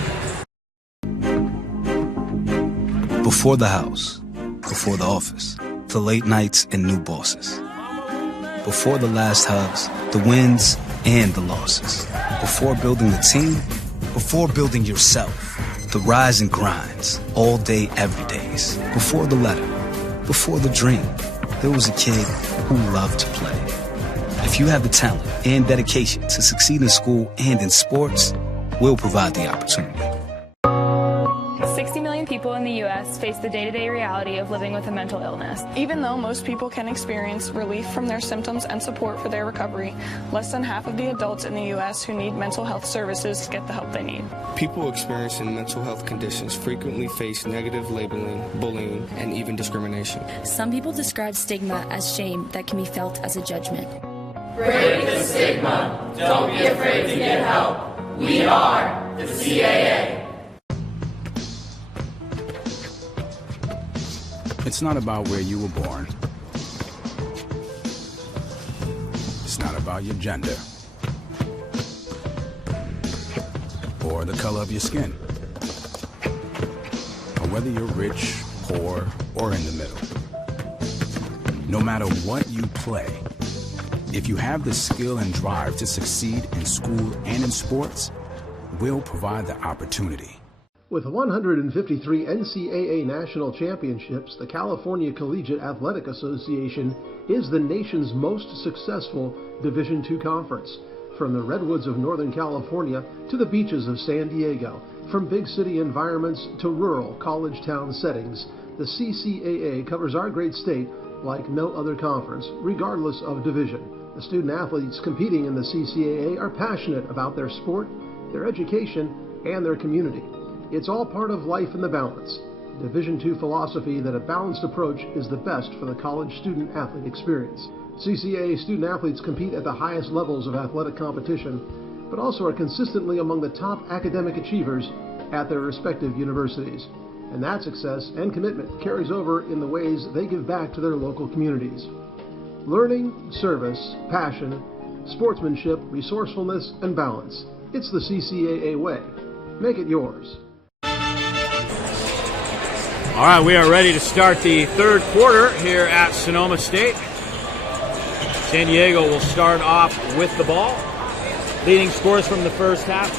Before the house, before the office, the late nights and new bosses. Before the last hugs, the wins and the losses. Before building the team, before building yourself. The rise and grinds, all day, every days. Before the letter, before the dream, there was a kid who loved to play. If you have the talent and dedication to succeed in school and in sports, we'll provide the opportunity. 60 million people in the U.S. face the day-to-day reality of living with a mental illness. Even though most people can experience relief from their symptoms and support for their recovery, less than half of the adults in the U.S. who need mental health services get the help they need. People experiencing mental health conditions frequently face negative labeling, bullying, and even discrimination. Some people describe stigma as shame that can be felt as a judgment. Break the stigma. Don't be afraid to get help. We are the CCAA. It's not about where you were born. It's not about your gender or the color of your skin, or whether you're rich, poor, or in the middle. No matter what you play, if you have the skill and drive to succeed in school and in sports, we'll provide the opportunity. With 153 NCAA national championships, the California Collegiate Athletic Association is the nation's most successful Division II conference. From the redwoods of Northern California to the beaches of San Diego, from big city environments to rural college town settings, the CCAA covers our great state like no other conference, regardless of division. The student athletes competing in the CCAA are passionate about their sport, their education, and their community. It's all part of life in the balance. Division II philosophy that a balanced approach is the best for the college student-athlete experience. CCAA student-athletes compete at the highest levels of athletic competition, but also are consistently among the top academic achievers at their respective universities. And that success and commitment carries over in the ways they give back to their local communities. Learning, service, passion, sportsmanship, resourcefulness, and balance. It's the CCAA way. Make it yours. All right, we are ready to start the third quarter here at Sonoma State. San Diego will start off with the ball. Leading scores from the first half.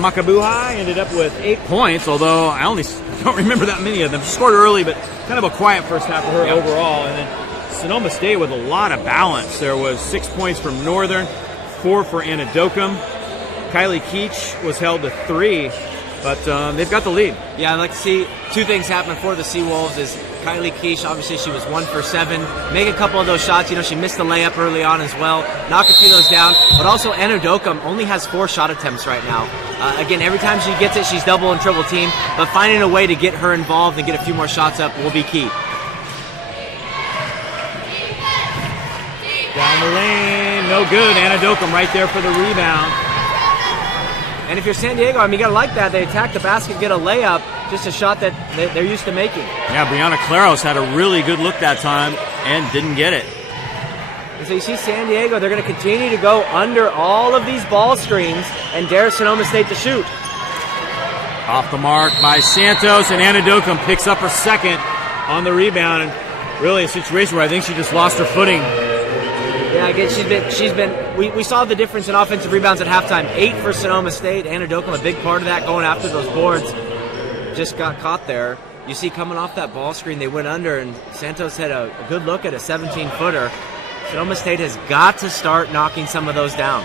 Makabuhai ended up with 8 points, although I don't remember that many of them. She scored early, but kind of a quiet first half for her overall. And then Sonoma State with a lot of balance. There was 6 points from Northern, 4 for Anadokum. Kylie Keach was held to 3, but they've got the lead. Yeah, I'd like to see two things happen for the Seawolves is Kylie Keach, obviously she was 1 for 7. Make a couple of those shots. You know, she missed the layup early on as well. Knock a few of those down. But also Anadokum only has 4 shot attempts right now. Again, every time she gets it, she's double and triple team. But finding a way to get her involved and get a few more shots up will be key. Down the lane, no good. Anadokum right there for the rebound. And if you're San Diego, I mean, you got to like that. They attack the basket, get a layup, just a shot that they're used to making. Yeah, Brianna Claros had a really good look that time and didn't get it. And so you see San Diego, they're going to continue to go under all of these ball screens and dare Sonoma State to shoot. Off the mark by Santos, and Anadokum picks up her second on the rebound. And really a situation where I think she just lost her footing. Yeah, again, she's been. We saw the difference in offensive rebounds at halftime. 8 for Sonoma State. Anna Dokum, a big part of that, going after those boards. Just got caught there. You see, coming off that ball screen, they went under, and Santos had a good look at a 17-footer. Sonoma State has got to start knocking some of those down.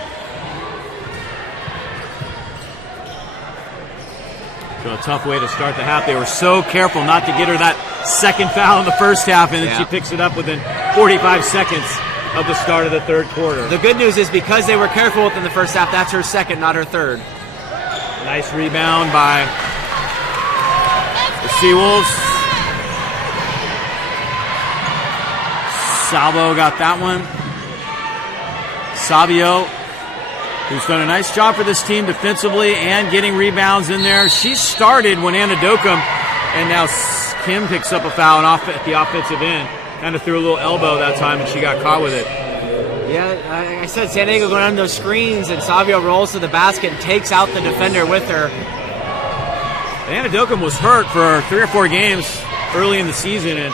So a tough way to start the half. They were so careful not to get her that second foul in the first half, and then she picks it up within 45 seconds of the start of the third quarter. The good news is because they were careful within the first half, that's her second, not her third. Nice rebound by the Seawolves. Salvo got that one. Savio, who's done a nice job for this team defensively and getting rebounds in there. She started when Anna Dokum, and now Kim picks up a foul at the offensive end. Kind of threw a little elbow that time, and she got caught with it. Yeah, like I said, San Diego going under those screens, and Savio rolls to the basket and takes out the defender with her. Anna Dokum was hurt for 3 or 4 games early in the season, and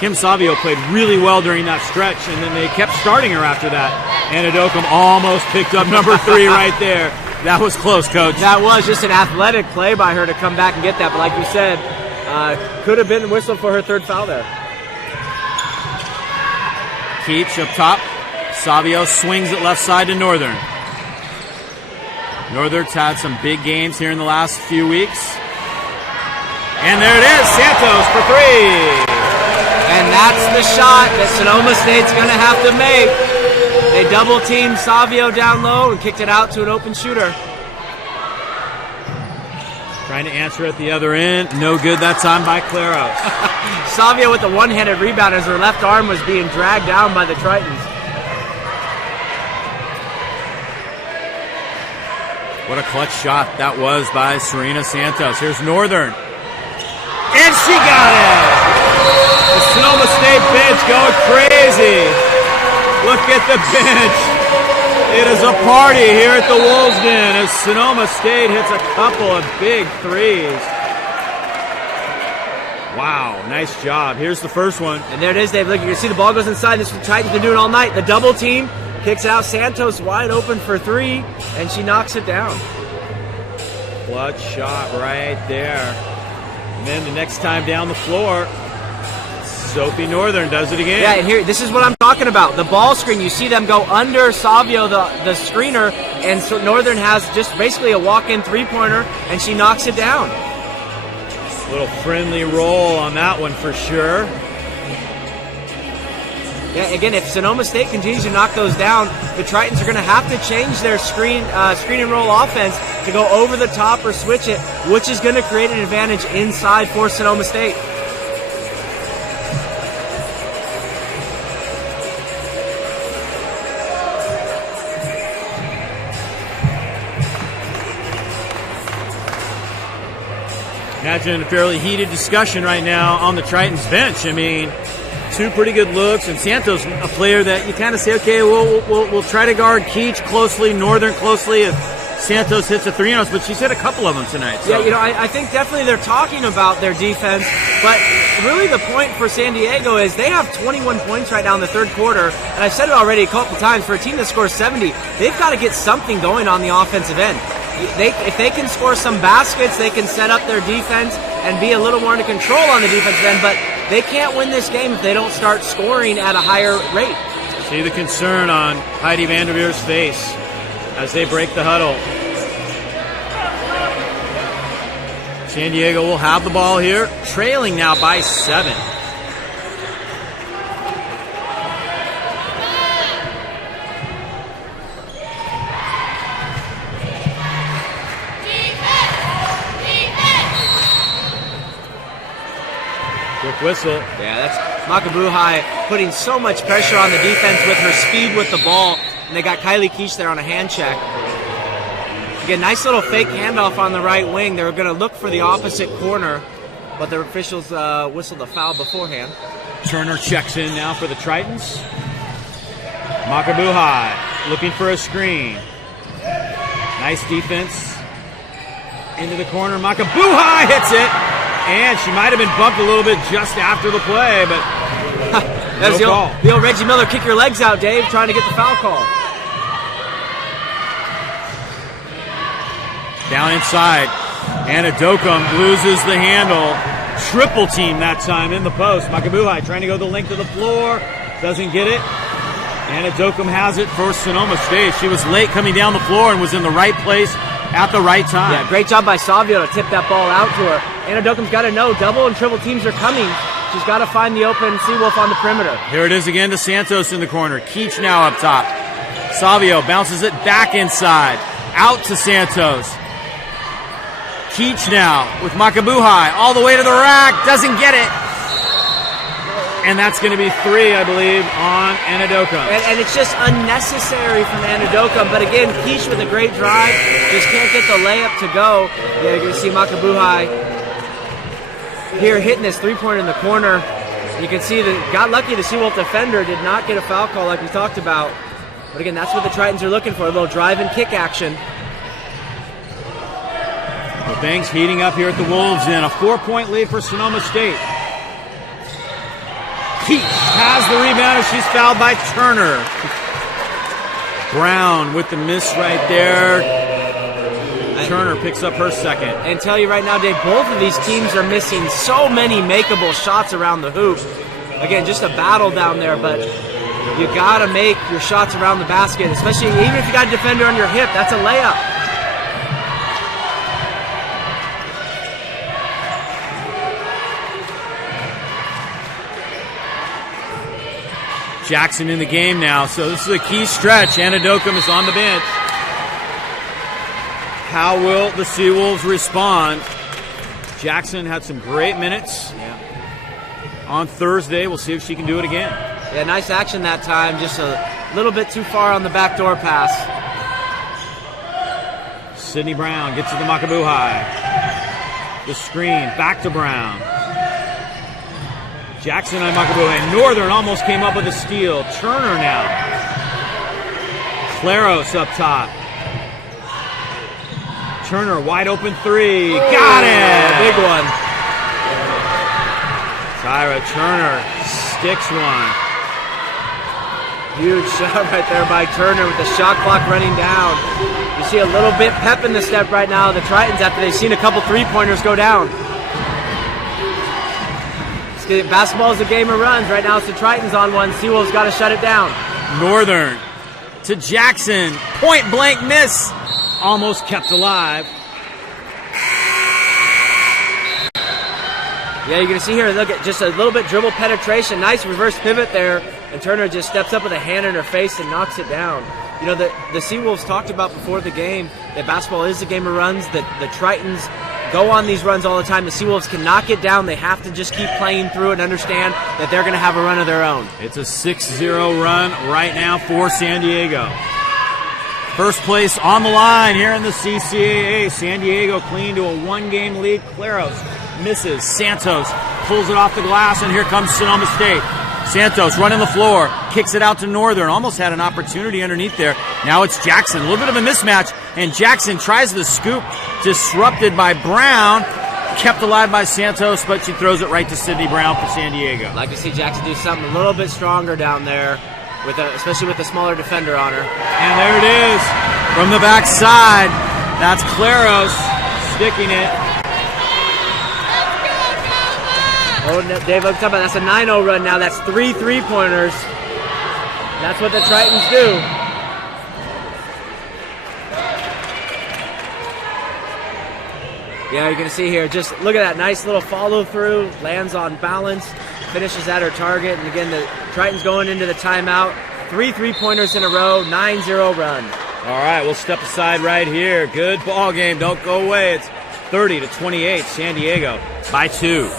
Kim Savio played really well during that stretch, and then they kept starting her after that. Anna Dokum almost picked up number 3 right there. That was close, Coach. That was just an athletic play by her to come back and get that, but like you said, could have been whistled for her third foul there. Keach up top. Savio swings it left side to Northern. Northern's had some big games here in the last few weeks. And there it is, Santos for 3. And that's the shot that Sonoma State's going to have to make. They double-teamed Savio down low and kicked it out to an open shooter. Trying to answer at the other end. No good that time by Claros. Savio with the one-handed rebound as her left arm was being dragged down by the Tritons. What a clutch shot that was by Serena Santos. Here's Northern. And she got it! The Sonoma State bench going crazy. Look at the bench. It is a party here at the Wolves' Den as Sonoma State hits a couple of big threes. Wow, nice job. Here's the first one. And there it is, Dave. Look, you can see the ball goes inside. This is what Titans been doing all night. The double team kicks out. Santos wide open for 3, and she knocks it down. Clutch shot right there. And then the next time down the floor, Sophie Northern does it again. Yeah, and here, this is what I'm talking about. The ball screen, you see them go under Savio, the screener, and so Northern has just basically a walk-in three-pointer, and she knocks it down. A little friendly roll on that one for sure. Yeah, again, if Sonoma State continues to knock those down, the Tritons are going to have to change their screen and roll offense to go over the top or switch it, which is going to create an advantage inside for Sonoma State. Imagine a fairly heated discussion right now on the Tritons bench. I mean, 2 pretty good looks, and Santos, a player that you kind of say, okay, we'll try to guard Keach closely, Northern closely, if Santos hits a 3 on us, but she's hit a couple of them tonight. So. Yeah, I think definitely they're talking about their defense, but really the point for San Diego is they have 21 points right now in the third quarter, and I've said it already a couple times, for a team that scores 70, they've got to get something going on the offensive end. If they can score some baskets, they can set up their defense and be a little more under control on the defensive end, but they can't win this game if they don't start scoring at a higher rate. See the concern on Heidi Vanderveer's face as they break the huddle. San Diego will have the ball here, trailing now by 7. Quick whistle. Yeah, that's Makabuhai putting so much pressure on the defense with her speed with the ball, and they got Kylie Keach there on a hand check. Again, nice little fake handoff on the right wing. They were going to look for the opposite corner, but the officials whistled a foul beforehand. Turner checks in now for the Tritons. Makabuhai looking for a screen. Nice defense. Into the corner. Makabuhai hits it. And she might have been bumped a little bit just after the play, but That's No call. the old Reggie Miller kick your legs out, Dave, trying to get the foul call. Down inside. Anadokum loses the handle. Triple team that time in the post. Makabuhai trying to go the length of the floor. Doesn't get it. Anadokum has it for Sonoma State. She was late coming down the floor and was in the right place at the right time. Yeah, great job by Savio to tip that ball out to her. Anadokum's got to know double and triple teams are coming. She's got to find the open Seawolf on the perimeter. Here it is again to Santos in the corner. Keach now up top. Savio bounces it back inside. Out to Santos. Keach now with Makabuhai all the way to the rack. Doesn't get it. And that's going to be 3, I believe, on Anadokum. And it's just unnecessary from Anadokum. But again, Keach with a great drive. Just can't get the layup to go. Yeah, you're going to see Makabuhai here hitting this three-pointer in the corner. You can see that got lucky. The Seawolf defender did not get a foul call like we talked about. But again, that's what the Tritons are looking for, a little drive and kick action. Well, things heating up here at the Wolves in a 4-point lead for Sonoma State. Keach has the rebound and she's fouled by Turner. Brown with the miss right there. Turner picks up her second. And tell you right now, Dave, both of these teams are missing so many makeable shots around the hoop. Again, just a battle down there, but you got to make your shots around the basket, especially even if you got a defender on your hip. That's a layup. Jackson in the game now, so this is a key stretch. Anadokum is on the bench. How will the Seawolves respond? Jackson had some great minutes on Thursday. We'll see if she can do it again. Yeah, nice action that time. Just a little bit too far on the backdoor pass. Sydney Brown gets to the Makabuhai. The screen, back to Brown. Jackson on Makabuhai. Northern almost came up with a steal. Turner now. Claros up top. Turner, wide open 3. Got it! Big one. Tyra Turner sticks one. Huge shot right there by Turner with the shot clock running down. You see a little bit pep in the step right now, the Tritons, after they've seen a couple three-pointers go down. Basketball is a game of runs. Right now it's the Tritons on one. Seawolves got to shut it down. Northern to Jackson. Point blank miss. Almost kept alive. Yeah, you're going to see here, look at just a little bit dribble penetration. Nice reverse pivot there. And Turner just steps up with a hand in her face and knocks it down. You know, the Seawolves talked about before the game that basketball is a game of runs, that the Tritons go on these runs all the time. The Seawolves cannot get down. They have to just keep playing through it and understand that they're going to have a run of their own. It's a 6-0 run right now for San Diego. First place on the line here in the CCAA. San Diego clean to a 1-game lead. Claros misses. Santos pulls it off the glass, and here comes Sonoma State. Santos running the floor, kicks it out to Northern. Almost had an opportunity underneath there. Now it's Jackson. A little bit of a mismatch, and Jackson tries the scoop. Disrupted by Brown. Kept alive by Santos, but she throws it right to Sydney Brown for San Diego. I'd like to see Jackson do something a little bit stronger down there, especially with a smaller defender on her. And there it is from the backside. That's Claros sticking it. Oh, Dave, I'm talking about that's a 9-0 run now. That's 3 3-pointers. That's what the Tritons do. Yeah, you're going to see here, just look at that nice little follow-through. Lands on balance, finishes at her target. And again, the Tritons going into the timeout. 3 3-pointers in a row, 9-0 run. All right, we'll step aside right here. Good ball game. Don't go away. It's 30-28, San Diego by 2.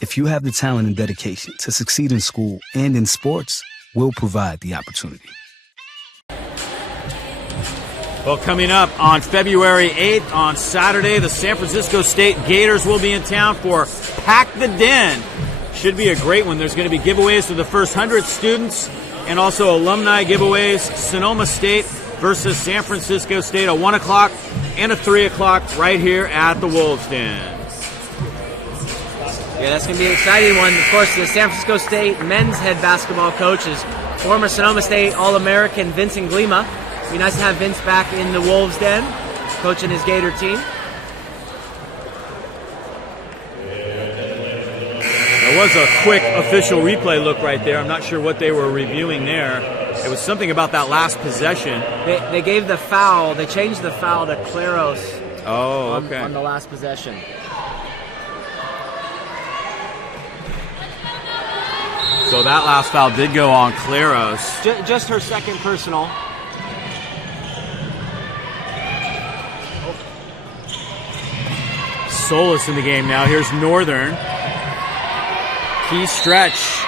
If you have the talent and dedication to succeed in school and in sports, we'll provide the opportunity. Well, coming up on February 8th, on Saturday, the San Francisco State Gators will be in town for Pack the Den. Should be a great one. There's going to be giveaways to the first 100 students and also alumni giveaways. Sonoma State versus San Francisco State, a 1 o'clock and a 3 o'clock right here at the Wolves Den. Yeah, that's going to be an exciting one. Of course, the San Francisco State men's head basketball coach is former Sonoma State All-American Vincent Glima. It'd be nice to have Vince back in the Wolves Den, coaching his Gator team. There was a quick official replay look right there. I'm not sure what they were reviewing there. It was something about that last possession. They gave the foul. They changed the foul to Claros. Oh, okay. On the last possession. So that last foul did go on Claros. Just her second personal. Solis in the game now. Here's Northern. Key stretch.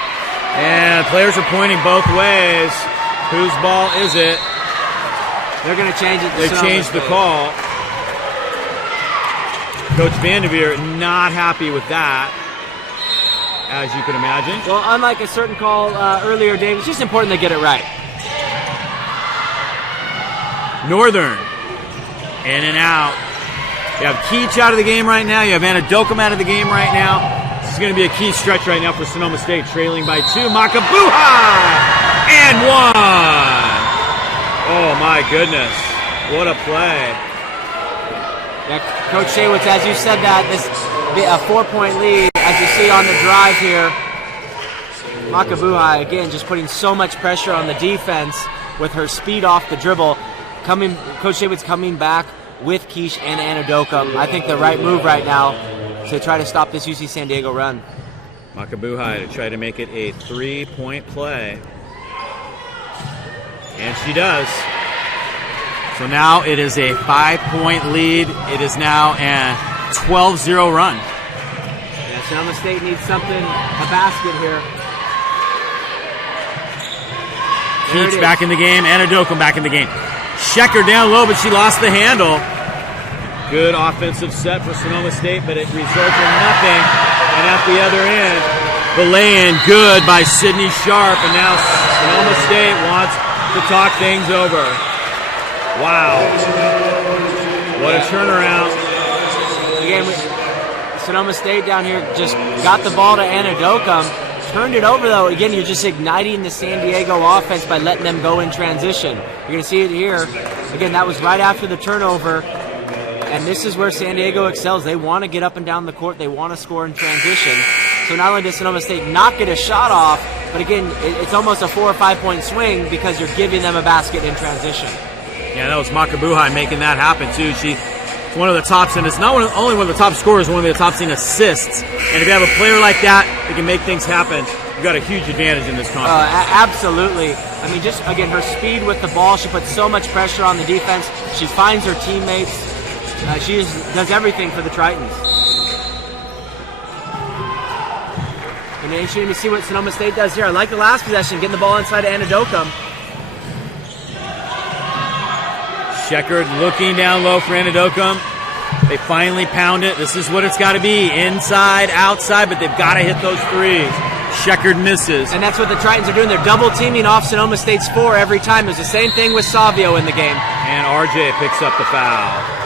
And players are pointing both ways. Whose ball is it? They're going to change it. They changed the call. Coach Vanderveer not happy with that, as you can imagine. Well, unlike a certain call earlier, Dave, it's just important they get it right. Northern. In and out. You have Keach out of the game right now. You have Anadokum out of the game right now. This is going to be a key stretch right now for Sonoma State, trailing by 2. Makabuha! And 1! Oh, my goodness. What a play. Yeah, Coach Shaywitz, as you said that, this a 4-point lead, as you see on the drive here. Makabuha, again, just putting so much pressure on the defense with her speed off the dribble. Coach Shaywitz coming back with Quiche and Anadokum. I think the right move right now to try to stop this UC San Diego run. Makabuha to try to make it a 3-point play. And she does. So now it is a 5-point lead. It is now a 12-0 run. Yeah, Sonoma State needs something, a basket here. Keach back in the game, Anadokum back in the game. Schecker down low, but she lost the handle. Good offensive set for Sonoma State, but it results in nothing. And at the other end, the lay-in good by Sydney Sharp. And now Sonoma State wants to talk things over. Wow. What a turnaround. Again, Sonoma State down here just got the ball to Anadokum. Turned it over, though. Again, you're just igniting the San Diego offense by letting them go in transition. You're going to see it here. Again, that was right after the turnover. And this is where San Diego excels. They want to get up and down the court. They want to score in transition. So not only does Sonoma State not get a shot off, but again, it's almost a 4 or 5 point swing because you're giving them a basket in transition. Yeah, that was Makabuha making that happen, too. She's one of the tops, and it's not only one of the top scorers, one of the tops in assists. And if you have a player like that that can make things happen, you've got a huge advantage in this conference. Absolutely. I mean, just, again, her speed with the ball. She puts so much pressure on the defense. She finds her teammates. She does everything for the Tritons. And then interesting to see what Sonoma State does here. I like the last possession, getting the ball inside to Anadokum. Schecker looking down low for Anadokum. They finally pound it. This is what it's got to be. Inside, outside, but they've got to hit those threes. Schecker misses. And that's what the Tritons are doing. They're double teaming off Sonoma State's 4 every time. It was the same thing with Savio in the game. And RJ picks up the foul.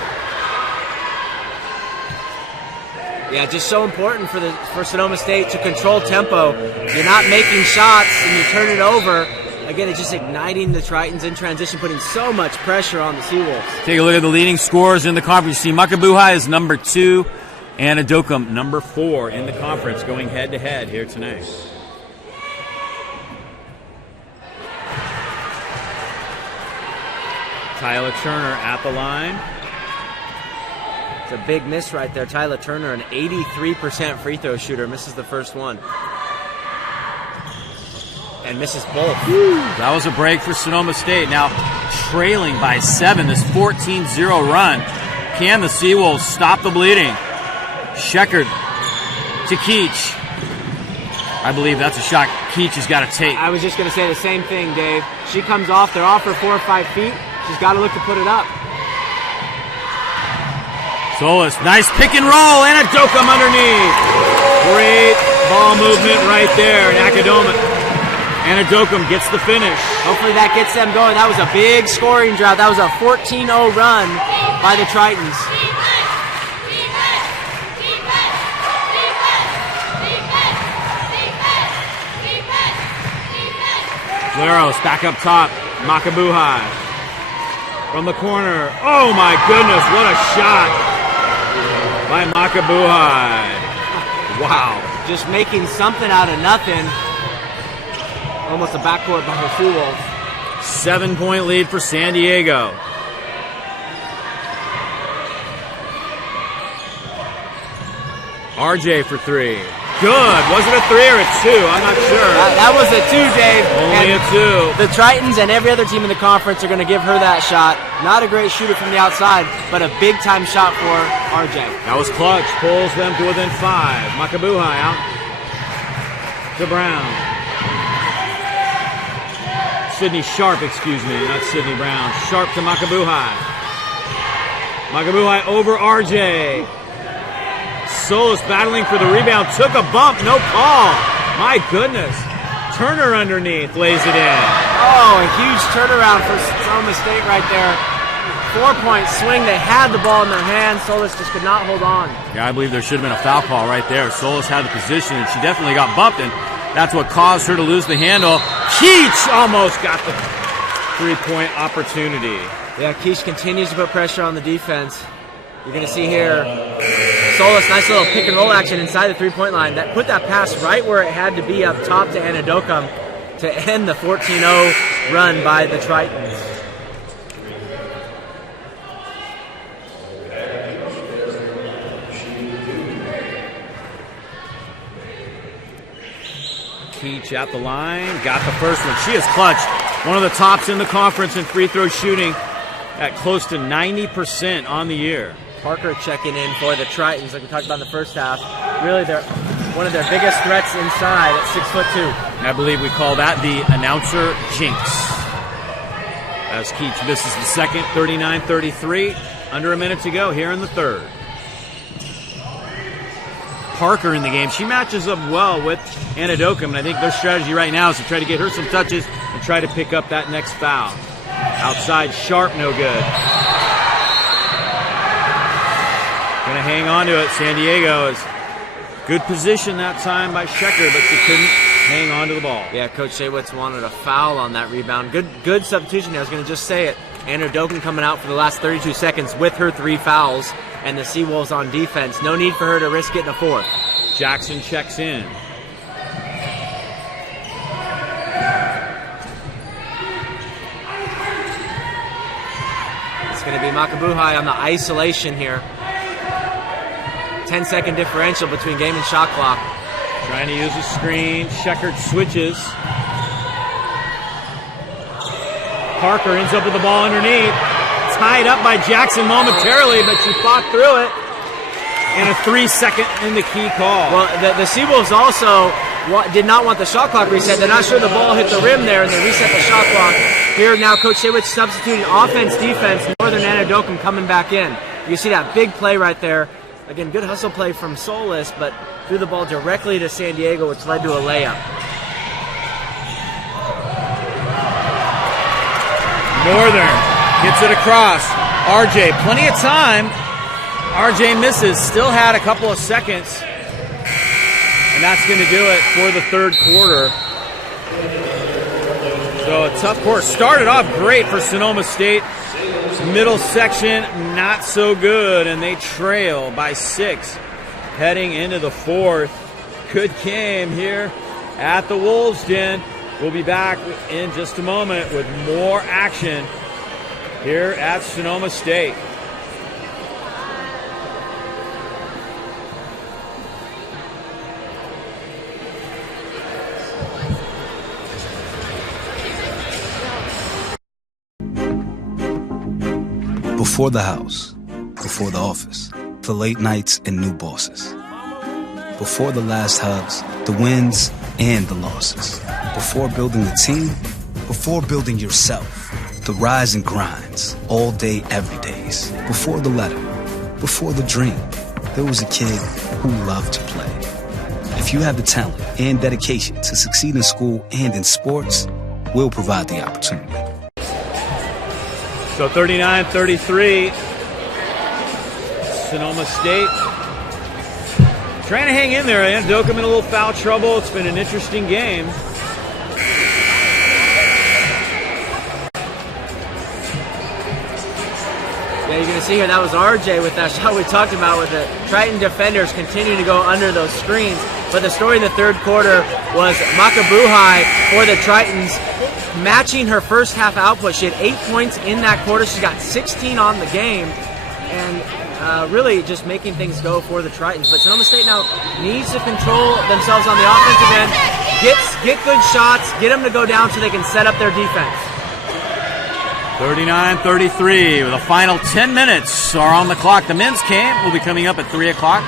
Yeah, just so important for Sonoma State to control tempo. You're not making shots and you turn it over. Again, it's just igniting the Tritons in transition, putting so much pressure on the Seawolves. Take a look at the leading scorers in the conference. You see Makabuha is number 2, and Anadokum number 4 in the conference, going head-to-head here tonight. Tyler Turner at the line. It's a big miss right there. Tyler Turner, an 83% free throw shooter, misses the first one. And misses both. That was a break for Sonoma State. Now trailing by 7, this 14-0 run. Can the Seawolves stop the bleeding? Schecker to Keach. I believe that's a shot Keach has got to take. I was just going to say the same thing, Dave. She comes off. They're off her 4 or 5 feet. She's got to look to put it up. Solis, nice pick and roll, and a Dokam underneath. Great ball movement right there. And Dokam gets the finish. Hopefully that gets them going. That was a big scoring drought. That was a 14-0 run by the Tritons. Leros back up top. Makabuhai from the corner. Oh my goodness, what a shot by Makabuhai. Wow. Just making something out of nothing. Almost a backcourt by the Seawolves. 7-point lead for San Diego. RJ for three. Good. Was it a 3 or a 2? I'm not sure. That was a 2, Dave. Only a 2. The Tritons and every other team in the conference are going to give her that shot. Not a great shooter from the outside, but a big-time shot for RJ. That was clutch. Pulls them to within 5. Makabuhai out to Brown. Sydney Sharp, excuse me, not Sydney Brown. Sharp to Makabuhai. Makabuhai over RJ. Solis battling for the rebound. Took a bump, no call. My goodness. Turner underneath, lays it in. Oh, a huge turnaround for Sonoma State right there. 4-point swing. They had the ball in their hands. Solis just could not hold on. Yeah, I believe there should have been a foul call right there. Solis had the position, and she definitely got bumped, and that's what caused her to lose the handle. Keach almost got the 3-point opportunity. Yeah, Keach continues to put pressure on the defense. You're going to see here Solis, nice little pick and roll action inside the 3-point line. That put that pass right where it had to be up top to Anna Dokam to end the 14-0 run by the Tritons. Keach at the line, got the first one. She is clutch. One of the tops in the conference in free throw shooting at close to 90% on the year. Parker checking in for the Tritons, like we talked about in the first half. Really, they're one of their biggest threats inside at 6'2". I believe we call that the announcer jinx. As Keach misses the second, 39-33. Under a minute to go here in the third. Parker in the game. She matches up well with Anna Dokam, and I think their strategy right now is to try to get her some touches and try to pick up that next foul. Outside, Sharp, no good. Gonna hang on to it. San Diego is good position that time by Shecker, but she couldn't hang on to the ball. Yeah, Coach Shaywitz wanted a foul on that rebound. Good substitution. I was going to just say it. Anna Dokam coming out for the last 32 seconds with her 3 fouls, and the Seawolves on defense. No need for her to risk getting a 4th. Jackson checks in. It's going to be Makabuhai on the isolation here. 10-second differential between game and shot clock. Trying to use a screen. Sheckard switches. Parker ends up with the ball underneath. Tied up by Jackson momentarily, but she fought through it. And a 3-second in the key call. Well, the Seawolves also did not want the shot clock reset. They're not sure the ball hit the rim there, and they reset the shot clock. Here now, Coach Shaywitz substituting offense, defense. Northern Anna Dokam coming back in. You see that big play right there. Again, good hustle play from Solis, but threw the ball directly to San Diego, which led to a layup. Northern gets it across. RJ, plenty of time. RJ misses, still had a couple of seconds. And that's going to do it for the third quarter. So a tough quarter. Started off great for Sonoma State. Middle section, not so good, and they trail by 6 heading into the fourth. Good game here at the Wolves' Den. We'll be back in just a moment with more action here at Sonoma State. Before the house, before the office, the late nights and new bosses. Before the last hugs, the wins and the losses. Before building a team, before building yourself. The rise and grinds, all day, every days. Before the letter, Before the dream, there was a kid who loved to play. If you have the talent and dedication to succeed in school and in sports, we'll provide the opportunity. So 39-33, Sonoma State trying to hang in there. Anadokam in a little foul trouble. It's been an interesting game. Yeah, you're going to see here that was RJ with that shot we talked about, with the Triton defenders continuing to go under those screens. But the story in the third quarter was Makabuhai for the Tritons matching her first half output. She had 8 points in that quarter. She got 16 on the game, and really just making things go for the Tritons. But Sonoma State now needs to control themselves on the offensive end, get good shots, get them to go down so they can set up their defense. 39-33 with the final 10 minutes are on the clock. The men's camp will be coming up at 3 o'clock.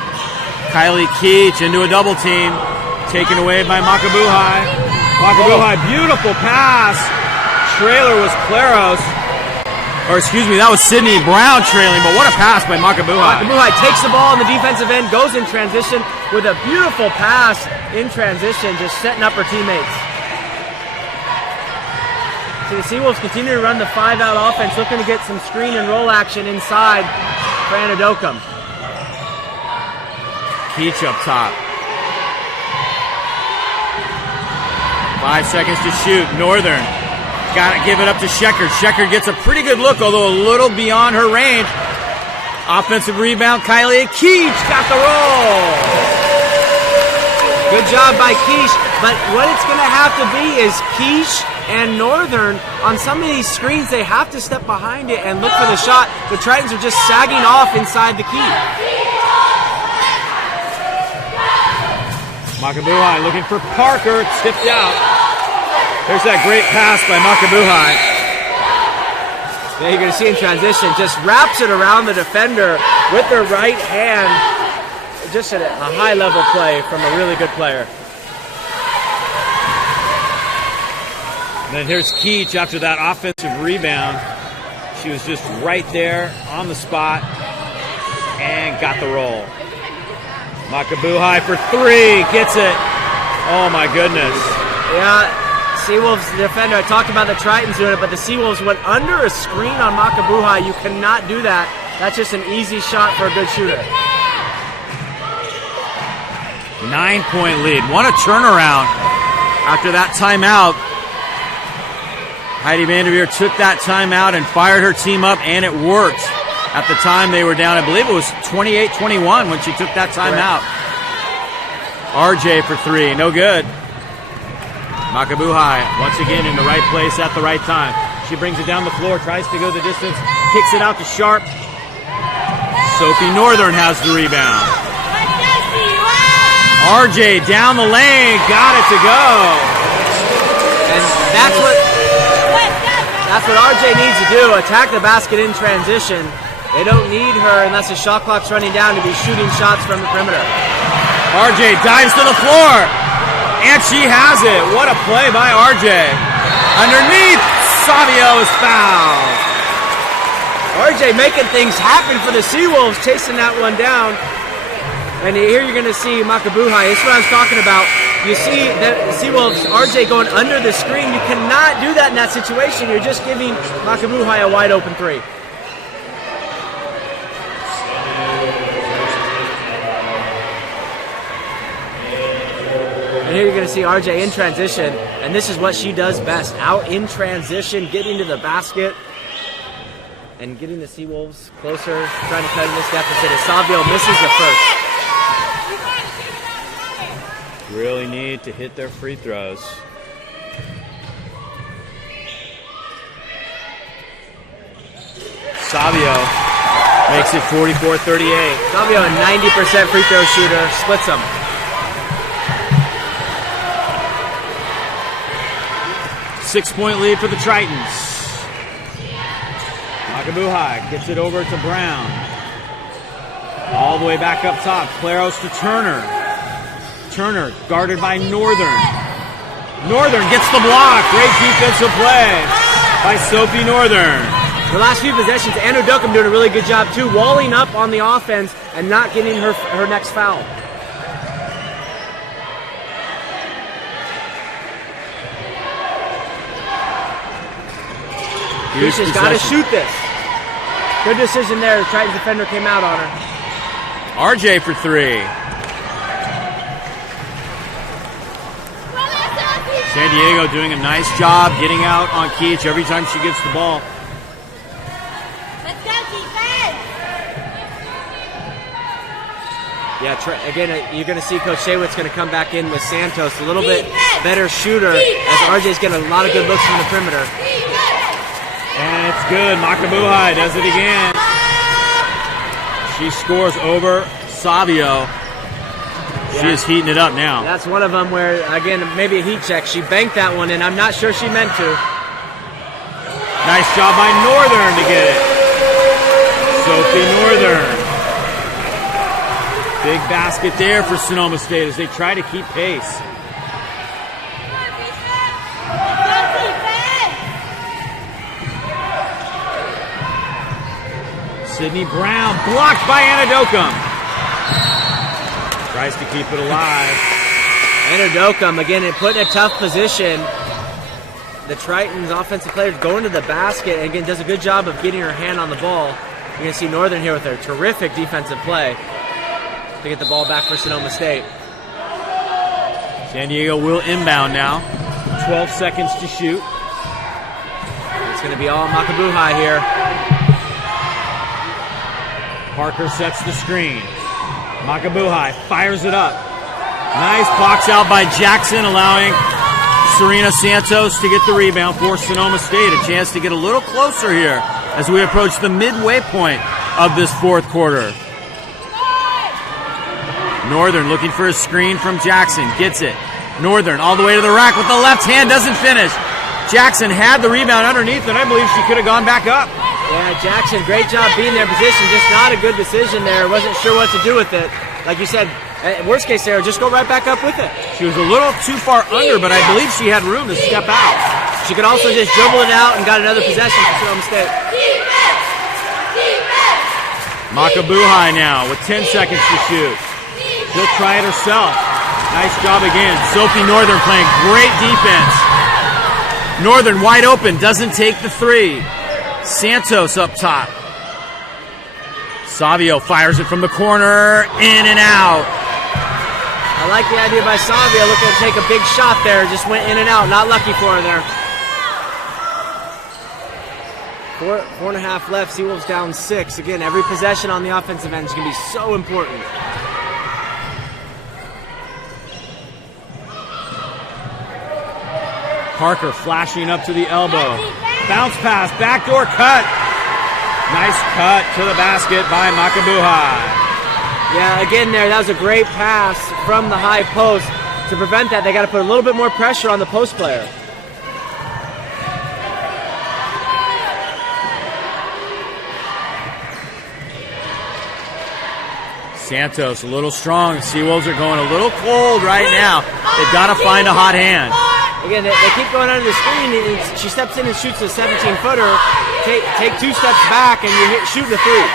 Kylie Keach into a double team, taken away by Makabuhai. Makabuhai, beautiful pass. Trailer was Claros. Or excuse me, that was Sydney Brown trailing, but what a pass by Makabuhai. Makabuhai takes the ball on the defensive end, goes in transition with a beautiful pass in transition, just setting up her teammates. So the Seawolves continue to run the 5-out offense, looking to get some screen and roll action inside for Anadokam. Keach up top. 5 seconds to shoot. Northern. Got to give it up to Sheckard. Sheckard gets a pretty good look, although a little beyond her range. Offensive rebound. Kylie Keach got the roll. Good job by Keach. But what it's going to have to be is Keach and Northern on some of these screens. They have to step behind it and look for the shot. The Tritons are just sagging off inside the key. Makabuhai looking for Parker, tipped out. There's that great pass by Makabuhai. Yeah, you're going to see in transition, just wraps it around the defender with their right hand. Just a high-level play from a really good player. And then here's Keach after that offensive rebound. She was just right there on the spot and got the roll. Makabuhai for 3, gets it. Oh my goodness. Yeah, Seawolves defender, I talked about the Tritons doing it, but the Seawolves went under a screen on Makabuhai. You cannot do that. That's just an easy shot for a good shooter. 9-point lead. What a turnaround after that timeout. Heidi Vanderveer took that timeout and fired her team up, and it worked. At the time they were down, I believe it was 28-21 when she took that timeout. RJ for 3, no good. Makabuhai once again in the right place at the right time. She brings it down the floor, tries to go the distance, kicks it out to Sharp. Sophie Northern has the rebound. RJ down the lane, got it to go. And that's what RJ needs to do, attack the basket in transition. They don't need her unless the shot clock's running down to be shooting shots from the perimeter. RJ dives to the floor, and she has it. What a play by RJ. Underneath, Savio is fouled. RJ making things happen for the Seawolves, chasing that one down. And here you're going to see Makabuhai. This is what I was talking about. You see the Seawolves, RJ going under the screen. You cannot do that in that situation. You're just giving Makabuhai a wide open 3. And here you're going to see RJ in transition, and this is what she does best. Out in transition, getting to the basket, and getting the Seawolves closer, trying to cut in this deficit as Savio misses the first. Really need to hit their free throws. Savio makes it 44-38. Savio, a 90% free throw shooter, splits them. Six-point lead for the Tritons. Makabuhai gets it over to Brown. All the way back up top. Claros to Turner. Turner guarded by Northern. Northern gets the block. Great defensive play by Sophie Northern. The last few possessions, Anadokam doing a really good job too, walling up on the offense and not getting her next foul. Keisha's got to shoot this. Good decision there. The Tritons defender came out on her. RJ for 3. San Diego doing a nice job getting out on Keach every time she gets the ball. Let's go, defense! Yeah, again, you're going to see Coach Shaywitt's going to come back in with Santos, a little bit better shooter, as RJ's getting a lot of good looks from the perimeter. And it's good. Makabuhai does it again. She scores over Savio. She is heating it up now. That's one of them where, again, maybe a heat check. She banked that one in. I'm not sure she meant to. Nice job by Northern to get it. Sophie Northern. Big basket there for Sonoma State as they try to keep pace. Sydney Brown blocked by Anadokam. Tries to keep it alive. Anadokam, again, put in a tough position. The Tritons offensive players going to the basket and again does a good job of getting her hand on the ball. You're going to see Northern here with a terrific defensive play to get the ball back for Sonoma State. San Diego will inbound now. 12 seconds to shoot. It's going to be all Makabuhai here. Parker sets the screen. Makabuhai fires it up. Nice box out by Jackson, allowing Serena Santos to get the rebound for Sonoma State. A chance to get a little closer here as we approach the midway point of this fourth quarter. Northern looking for a screen from Jackson. Gets it. Northern all the way to the rack with the left hand. Doesn't finish. Jackson had the rebound underneath, and I believe she could have gone back up. Yeah, Jackson, great job being there in position. Just not a good decision there. Wasn't sure what to do with it. Like you said, worst case scenario, just go right back up with it. She was a little too far under, but I believe she had room to step out. She could also just dribble it out and got another possession for Sonoma State. Makabuhai now with 10 seconds to shoot. She'll try it herself. Nice job again. Sophie Northern playing great defense. Northern wide open, doesn't take the three. Santos up top. Savio fires it from the corner, in and out. I like the idea by Savio, looking to take a big shot there. Just went in and out, not lucky for her there. 4.5 left, Seawolves down 6. Again, every possession on the offensive end is going to be so important. Parker flashing up to the elbow. Bounce pass, backdoor cut. Nice cut to the basket by Makabuhai. Yeah, again there, that was a great pass from the high post. To prevent that, they got to put a little bit more pressure on the post player. Santos a little strong. Seawolves are going a little cold right now. They've got to find a hot hand. Again, they keep going under the screen. And she steps in and shoots a 17-footer. Take 2 steps back, and you shoot the three.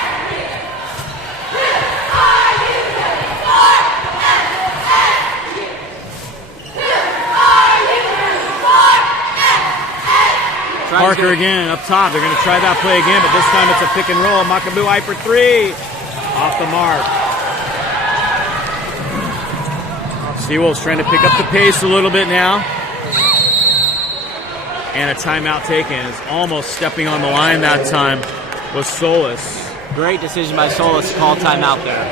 Parker again up top. They're going to try that play again, but this time it's a pick and roll. Makabuhai for 3. Off the mark. Seawolves trying to pick up the pace a little bit now. And a timeout taken. Is almost stepping on the line that time was Solis. Great decision by Solis to call timeout there.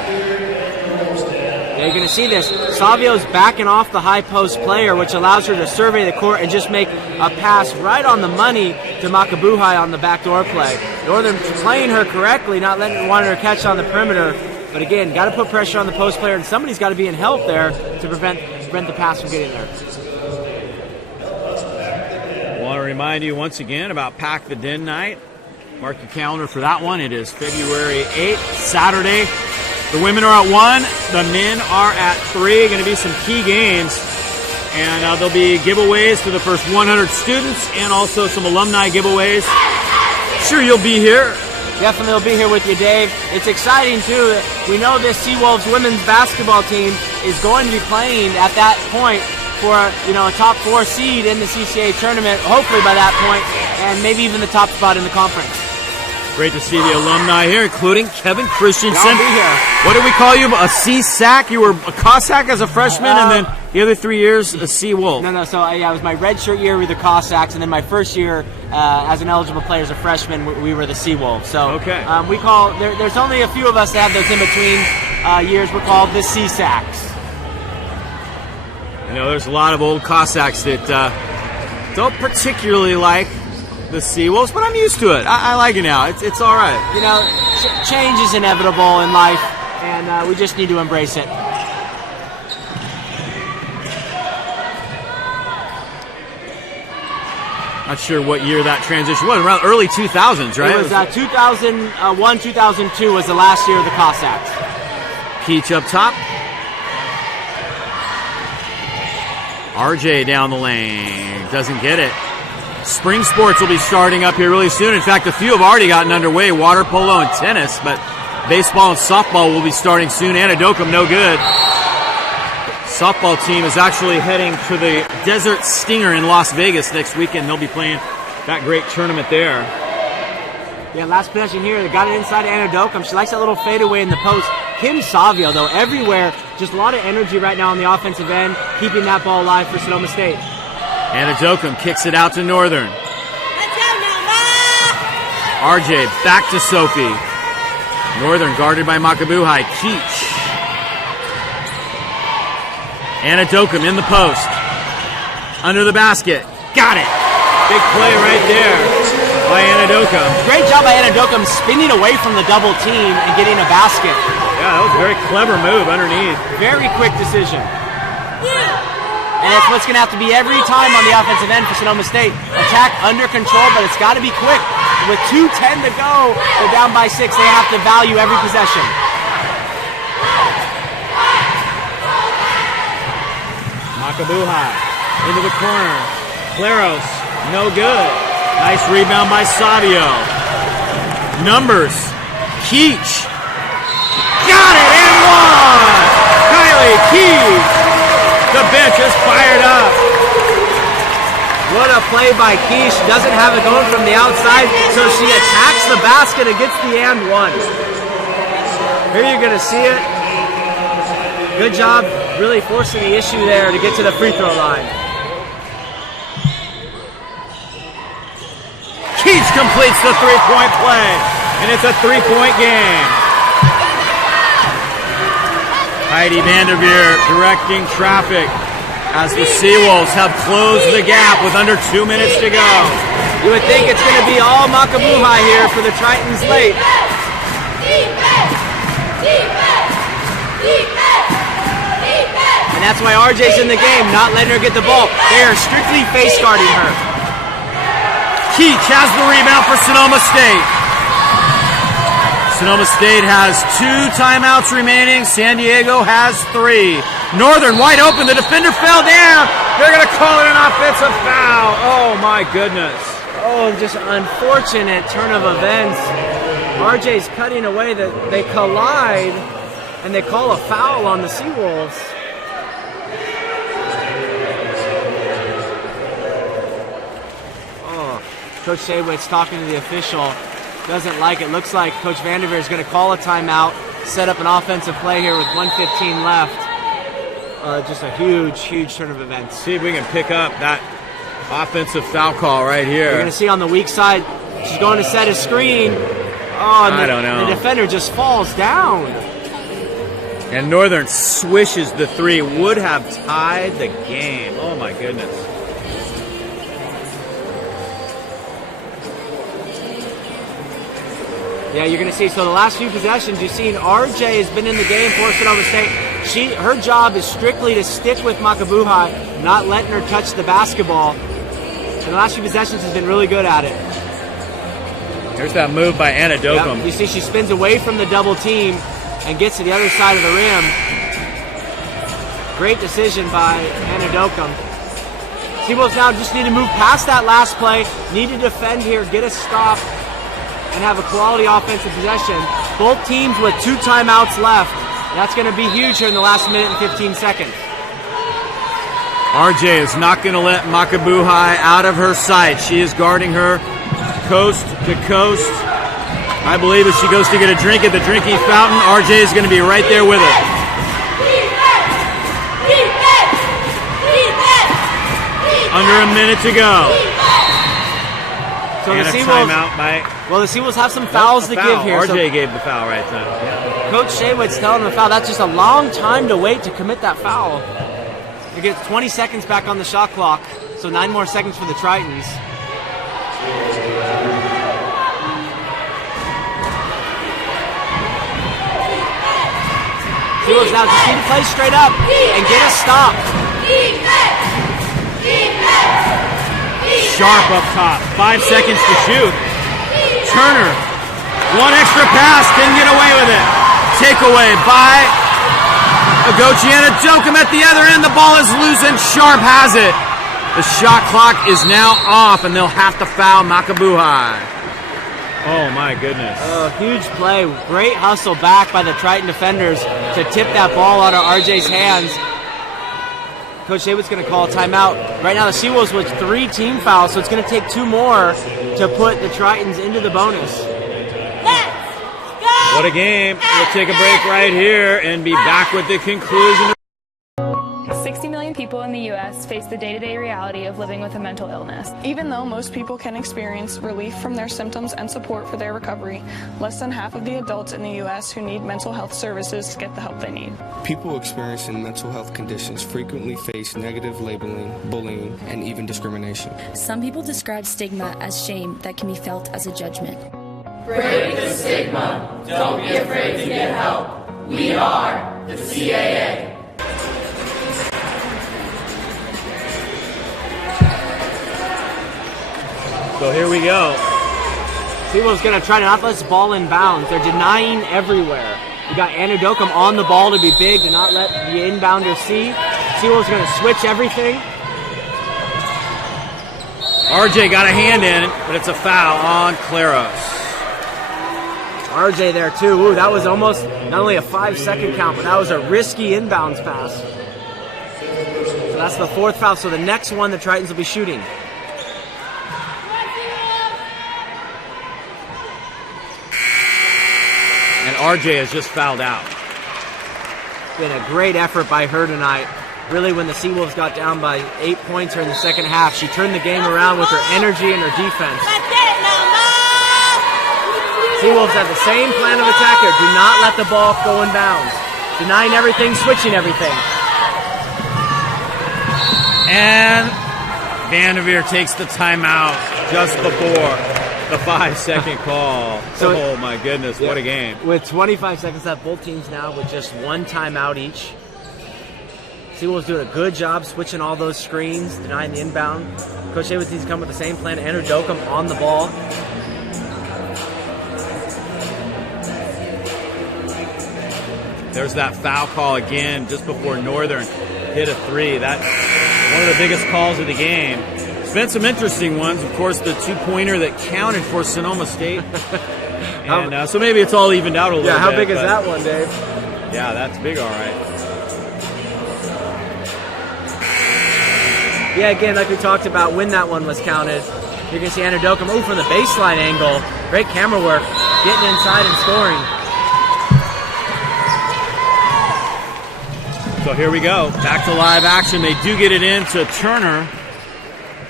Yeah, you're going to see this. Savio's backing off the high post player, which allows her to survey the court and just make a pass right on the money to Makabuhai on the backdoor play. Northern playing her correctly, not wanting her to catch on the perimeter. But again, got to put pressure on the post player, and somebody's got to be in help there to prevent the pass from getting there. I want to remind you once again about Pack the Den night. Mark your calendar for that one. It is February 8th, Saturday. The women are at 1. The men are at 3. Going to be some key games. And there'll be giveaways for the first 100 students and also some alumni giveaways. Sure, you'll be here. Definitely will be here with you, Dave. It's exciting, too. We know this Seawolves women's basketball team is going to be playing at that point for a top 4 seed in the CCAA tournament, hopefully by that point, and maybe even the top spot in the conference. Great to see the alumni here, including Kevin Christensen. I'll be here. What did we call you? A C-SAC? You were a Cossack as a freshman, and then the other 3 years, a Sea-Wolf. No. So it was my redshirt year with the Cossacks, and then my first year as an eligible player as a freshman, we were the Sea-Wolves. So okay. We call there's only a few of us that have those in between years. We're called the C-SACs. There's a lot of old Cossacks that don't particularly like the Seawolves, but I'm used to it. I like it now. It's all right. Change is inevitable in life, and we just need to embrace it. Not sure what year that transition was. Around early 2000s, right? It was 2001, 2002 was the last year of the Cossacks. Keach up top. RJ down the lane. Doesn't get it. Spring sports will be starting up here really soon. In fact, a few have already gotten underway. Water polo and tennis, but baseball and softball will be starting soon. Anadokum, no good. Softball team is actually heading to the Desert Stinger in Las Vegas next weekend. They'll be playing that great tournament there. Yeah, last possession here. They got it inside Anadokum. She likes that little fadeaway in the post. Kim Savio, though, everywhere. Just a lot of energy right now on the offensive end, keeping that ball alive for Sonoma State. Anadokum kicks it out to Northern. RJ back to Sophie. Northern guarded by Makabuhai. Keach. Anadokum in the post. Under the basket. Got it. Big play right there by Anadokum. Great job by Anadokum spinning away from the double team and getting a basket. Yeah, that was a very clever move underneath. Very quick decision. And it's what's going to have to be every time on the offensive end for Sonoma State. Attack under control, but it's got to be quick. With 2:10 to go, they're down by 6. They have to value every possession. Makabuhai into the corner. Claros, no good. Nice rebound by Savio. Numbers. Keach. Got it and one! Kylie Keach. The bench is fired up. What a play by Keach. She doesn't have it going from the outside, so she attacks the basket and gets the and one. Here you're going to see it. Good job really forcing the issue there to get to the free throw line. Keach completes the three-point play, and it's a three-point game. Heidi Vanderveer directing traffic as the Seawolves have closed the gap with under 2 minutes to go. You would think it's going to be all Makabuhai here for the Tritons late. And that's why RJ's in the game, not letting her get the ball. They are strictly face guarding her. Keach has the rebound for Sonoma State. Sonoma State has 2 timeouts remaining. San Diego has 3. Northern wide open. The defender fell down. They're going to call it an offensive foul. Oh, my goodness. Oh, just an unfortunate turn of events. RJ's cutting away. They collide, and they call a foul on the Seawolves. Oh, Coach Shaywitz talking to the official. Doesn't like it. Looks like Coach Vanderveer is going to call a timeout, set up an offensive play here with 1:15 left. Just a huge turn of events. See if we can pick up that offensive foul call right here. You're going to see on the weak side, she's going to set a screen. Oh, and I don't know. The defender just falls down. And Northern swishes the 3. Would have tied the game. Oh, my goodness. Yeah, you're going to see. So the last few possessions, you've seen RJ has been in the game for Sonoma State. Her job is strictly to stick with Makabuhai, not letting her touch the basketball. And the last few possessions has been really good at it. Here's that move by Anadokum. Yep. You see she spins away from the double team and gets to the other side of the rim. Great decision by Anadokum. Seawolves now just need to move past that last play, need to defend here, get a stop, and have a quality offensive possession. Both teams with 2 timeouts left. That's going to be huge here in the last minute and 15 seconds. RJ is not going to let Makabuhai out of her sight. She is guarding her coast to coast. I believe if she goes to get a drink at the drinking fountain, RJ is going to be right there with her. Under a minute to go. So and the a Seawolves, timeout by... Well, the Seawolves have some fouls to give here. RJ gave the foul right time. Yeah. Coach Shaywitz telling them the foul. That's just a long time to wait to commit that foul. He gets 20 seconds back on the shot clock, so 9 more seconds for the Tritons. Seawolves now just need to play straight up and get a stop. Sharp up top. 5 seconds to shoot. Turner. 1 extra pass. Didn't get away with it. Takeaway by Agochiana Dokum at the other end. The ball is loose and Sharp has it. The shot clock is now off and they'll have to foul Makabuhai. Oh my goodness. Huge play. Great hustle back by the Triton defenders to tip that ball out of RJ's hands. Coach Shaywitz going to call a timeout. Right now the Seawolves with 3 team fouls, so it's going to take 2 more to put the Tritons into the bonus. What a game. We'll take a break right here and be back with the conclusion. 60 million people in the U.S. face the day-to-day reality of living with a mental illness. Even though most people can experience relief from their symptoms and support for their recovery, less than half of the adults in the U.S. who need mental health services get the help they need. People experiencing mental health conditions frequently face negative labeling, bullying, and even discrimination. Some people describe stigma as shame that can be felt as a judgment. Break the stigma. Don't be afraid to get help. We are the CAA. So here we go. Seawolves going to try to not let this ball in bounds. They're denying everywhere. You got Anadokam on the ball to be big, to not let the inbounder see. Seawolves going to switch everything. RJ got a hand in it, but it's a foul on Claros. RJ there too. Ooh, that was almost not only a 5-second count, but that was a risky inbounds pass. So that's the 4th foul. So the next one the Tritons will be shooting. And RJ has just fouled out. Been a great effort by her tonight. Really, when the Seawolves got down by 8 points here in the second half, she turned the game around with her energy and her defense. Seawolves have the same plan of attack here. Do not let the ball go in bounds. Denying everything, switching everything. And Vanderveer takes the timeout just before the 5-second call. So oh my goodness, what a game. With 25 seconds left, both teams now with just 1 timeout each. Seawolves doing a good job switching all those screens, denying the inbound. Coach Shaywitz needs to come with the same plan. Andrew Dokum on the ball. There's that foul call again just before Northern hit a 3. That's one of the biggest calls of the game. There's been some interesting ones. Of course, the 2-pointer that counted for Sonoma State. And so maybe it's all evened out a little bit. Yeah, how big is that one, Dave? Yeah, that's big, all right. Yeah, again, like we talked about when that one was counted. You can see Andrew Dokum from the baseline angle. Great camera work, getting inside and scoring. So here we go. Back to live action. They do get it in to Turner.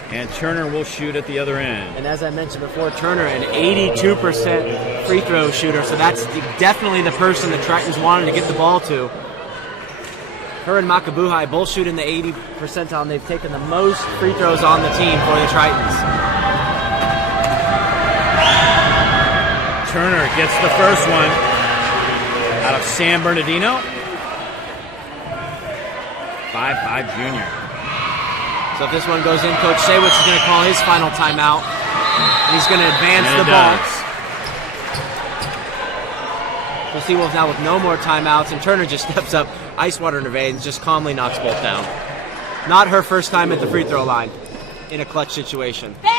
And Turner will shoot at the other end. And as I mentioned before, Turner, an 82% free throw shooter. So that's definitely the person the Tritons wanted to get the ball to. Her and Makabuhai both shoot in the 80 percentile, and they've taken the most free throws on the team for the Tritons. Turner gets the first one out of San Bernardino. 5'5" junior. So if this one goes in, Coach Shaywitz is going to call his final timeout. And he's going to advance the ball. We'll see Seawolves now with no more timeouts, and Turner just steps up, ice water in her veins, just calmly knocks both down. Not her first time at the free throw line in a clutch situation. Yell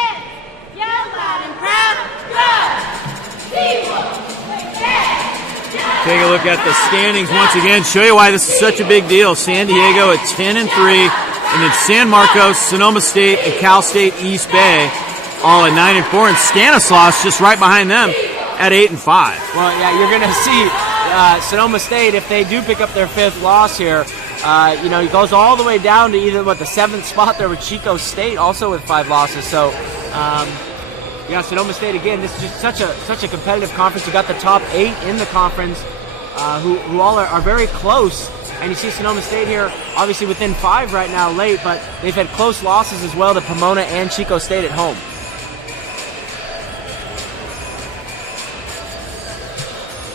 loud and proud, go! Take a look at the standings once again. Show you why this is such a big deal. San Diego at 10-3, and then San Marcos, Sonoma State, and Cal State East Bay all at 9-4, and Stanislaus just right behind them at 8-5. Well, yeah, you're going to see Sonoma State, if they do pick up their 5th loss here, it goes all the way down to either the 7th spot there with Chico State, also with 5 losses. So, Sonoma State again. This is just such a competitive conference. You got the top 8 in the conference, who all are very close. And you see Sonoma State here, obviously within 5 right now, late, but they've had close losses as well to Pomona and Chico State at home.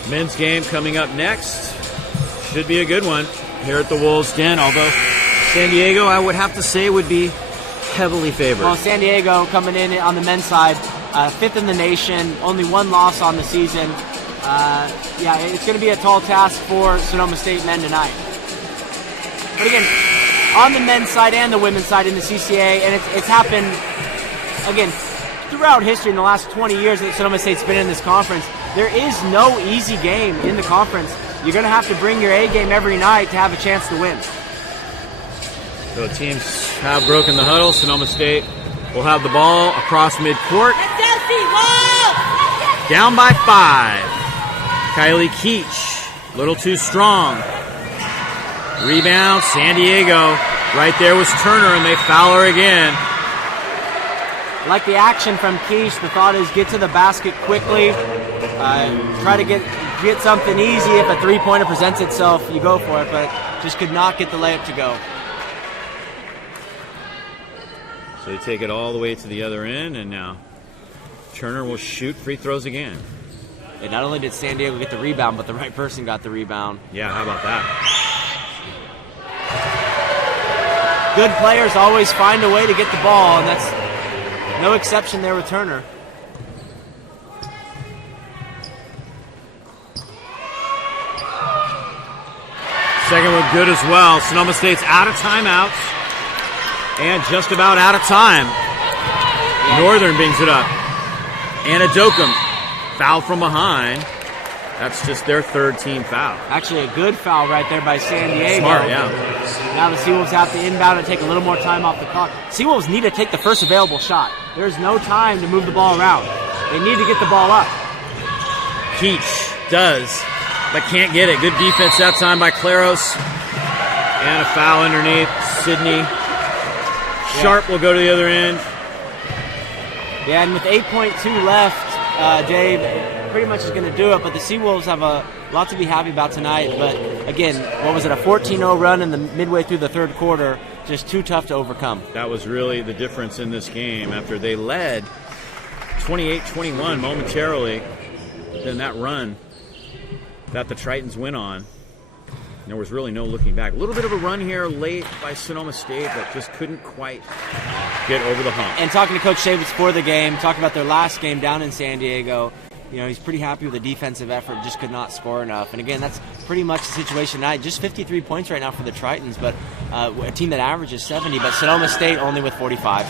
Men's game coming up next. Should be a good one here at the Wolves' Den, although San Diego, I would have to say, would be heavily favored. Well, San Diego coming in on the men's side, 5th in the nation, only 1 loss on the season. It's going to be a tall task for Sonoma State men tonight. But again, on the men's side and the women's side in the CCAA, and it's happened, again, throughout history in the last 20 years that Sonoma State's been in this conference. There is no easy game in the conference. You're going to have to bring your A game every night to have a chance to win. So teams have broken the huddle. Sonoma State will have the ball across midcourt. Down by 5. Kylie Keach, a little too strong. Rebound, San Diego. Right there was Turner, and they foul her again. Like the action from Keach, the thought is get to the basket quickly. Try to get something easy. If a three-pointer presents itself, you go for it, but just could not get the layup to go. So they take it all the way to the other end, and now Turner will shoot free throws again. And not only did San Diego get the rebound, but the right person got the rebound. Yeah, how about that? Good players always find a way to get the ball, and that's no exception there with Turner. Second one good as well. Sonoma State's out of timeouts and just about out of time. Northern brings it up. Anadokum, foul from behind. That's just their 3rd team foul. Actually, a good foul right there by San Diego. Smart, yeah. Now the Seawolves have to inbound and take a little more time off the clock. Seawolves need to take the first available shot. There's no time to move the ball around. They need to get the ball up. Keach does, but can't get it. Good defense that time by Claros. And a foul underneath. Sydney Sharp will go to the other end. Yeah, and with 8.2 left, Dave, pretty much is going to do it. But the Seawolves have a lot to be happy about tonight. But again, what was it, a 14-0 run in the midway through the 3rd quarter? Just too tough to overcome. That was really the difference in this game after they led 28-21 momentarily. But then that run that the Tritons went on, there was really no looking back. A little bit of a run here late by Sonoma State, but just couldn't quite get over the hump. And talking to Coach Shavitz for the game, talking about their last game down in San Diego, he's pretty happy with the defensive effort, just could not score enough. And again, that's pretty much the situation tonight. Just 53 points right now for the Tritons, but a team that averages 70, but Sonoma State only with 45.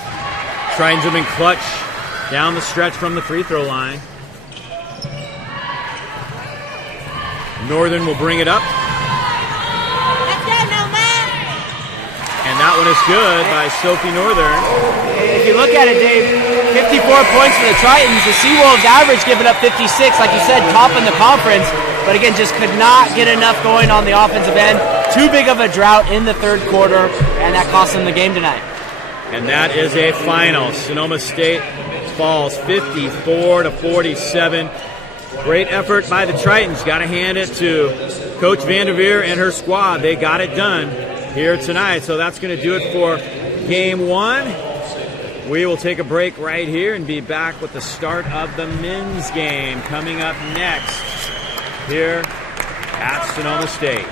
Tritons have been clutch down the stretch from the free throw line. Northern will bring it up. And that one is good by Sophie Northern. If you look at it, Dave, 54 points for the Tritons. The Seawolves average giving up 56, like you said, top in the conference. But again, just could not get enough going on the offensive end. Too big of a drought in the 3rd quarter, and that cost them the game tonight. And that is a final. Sonoma State falls 54-47. Great effort by the Tritons. Got to hand it to Coach Vanderveer and her squad. They got it done here tonight. So that's going to do it for Game 1. We will take a break right here and be back with the start of the men's game coming up next here at Sonoma State.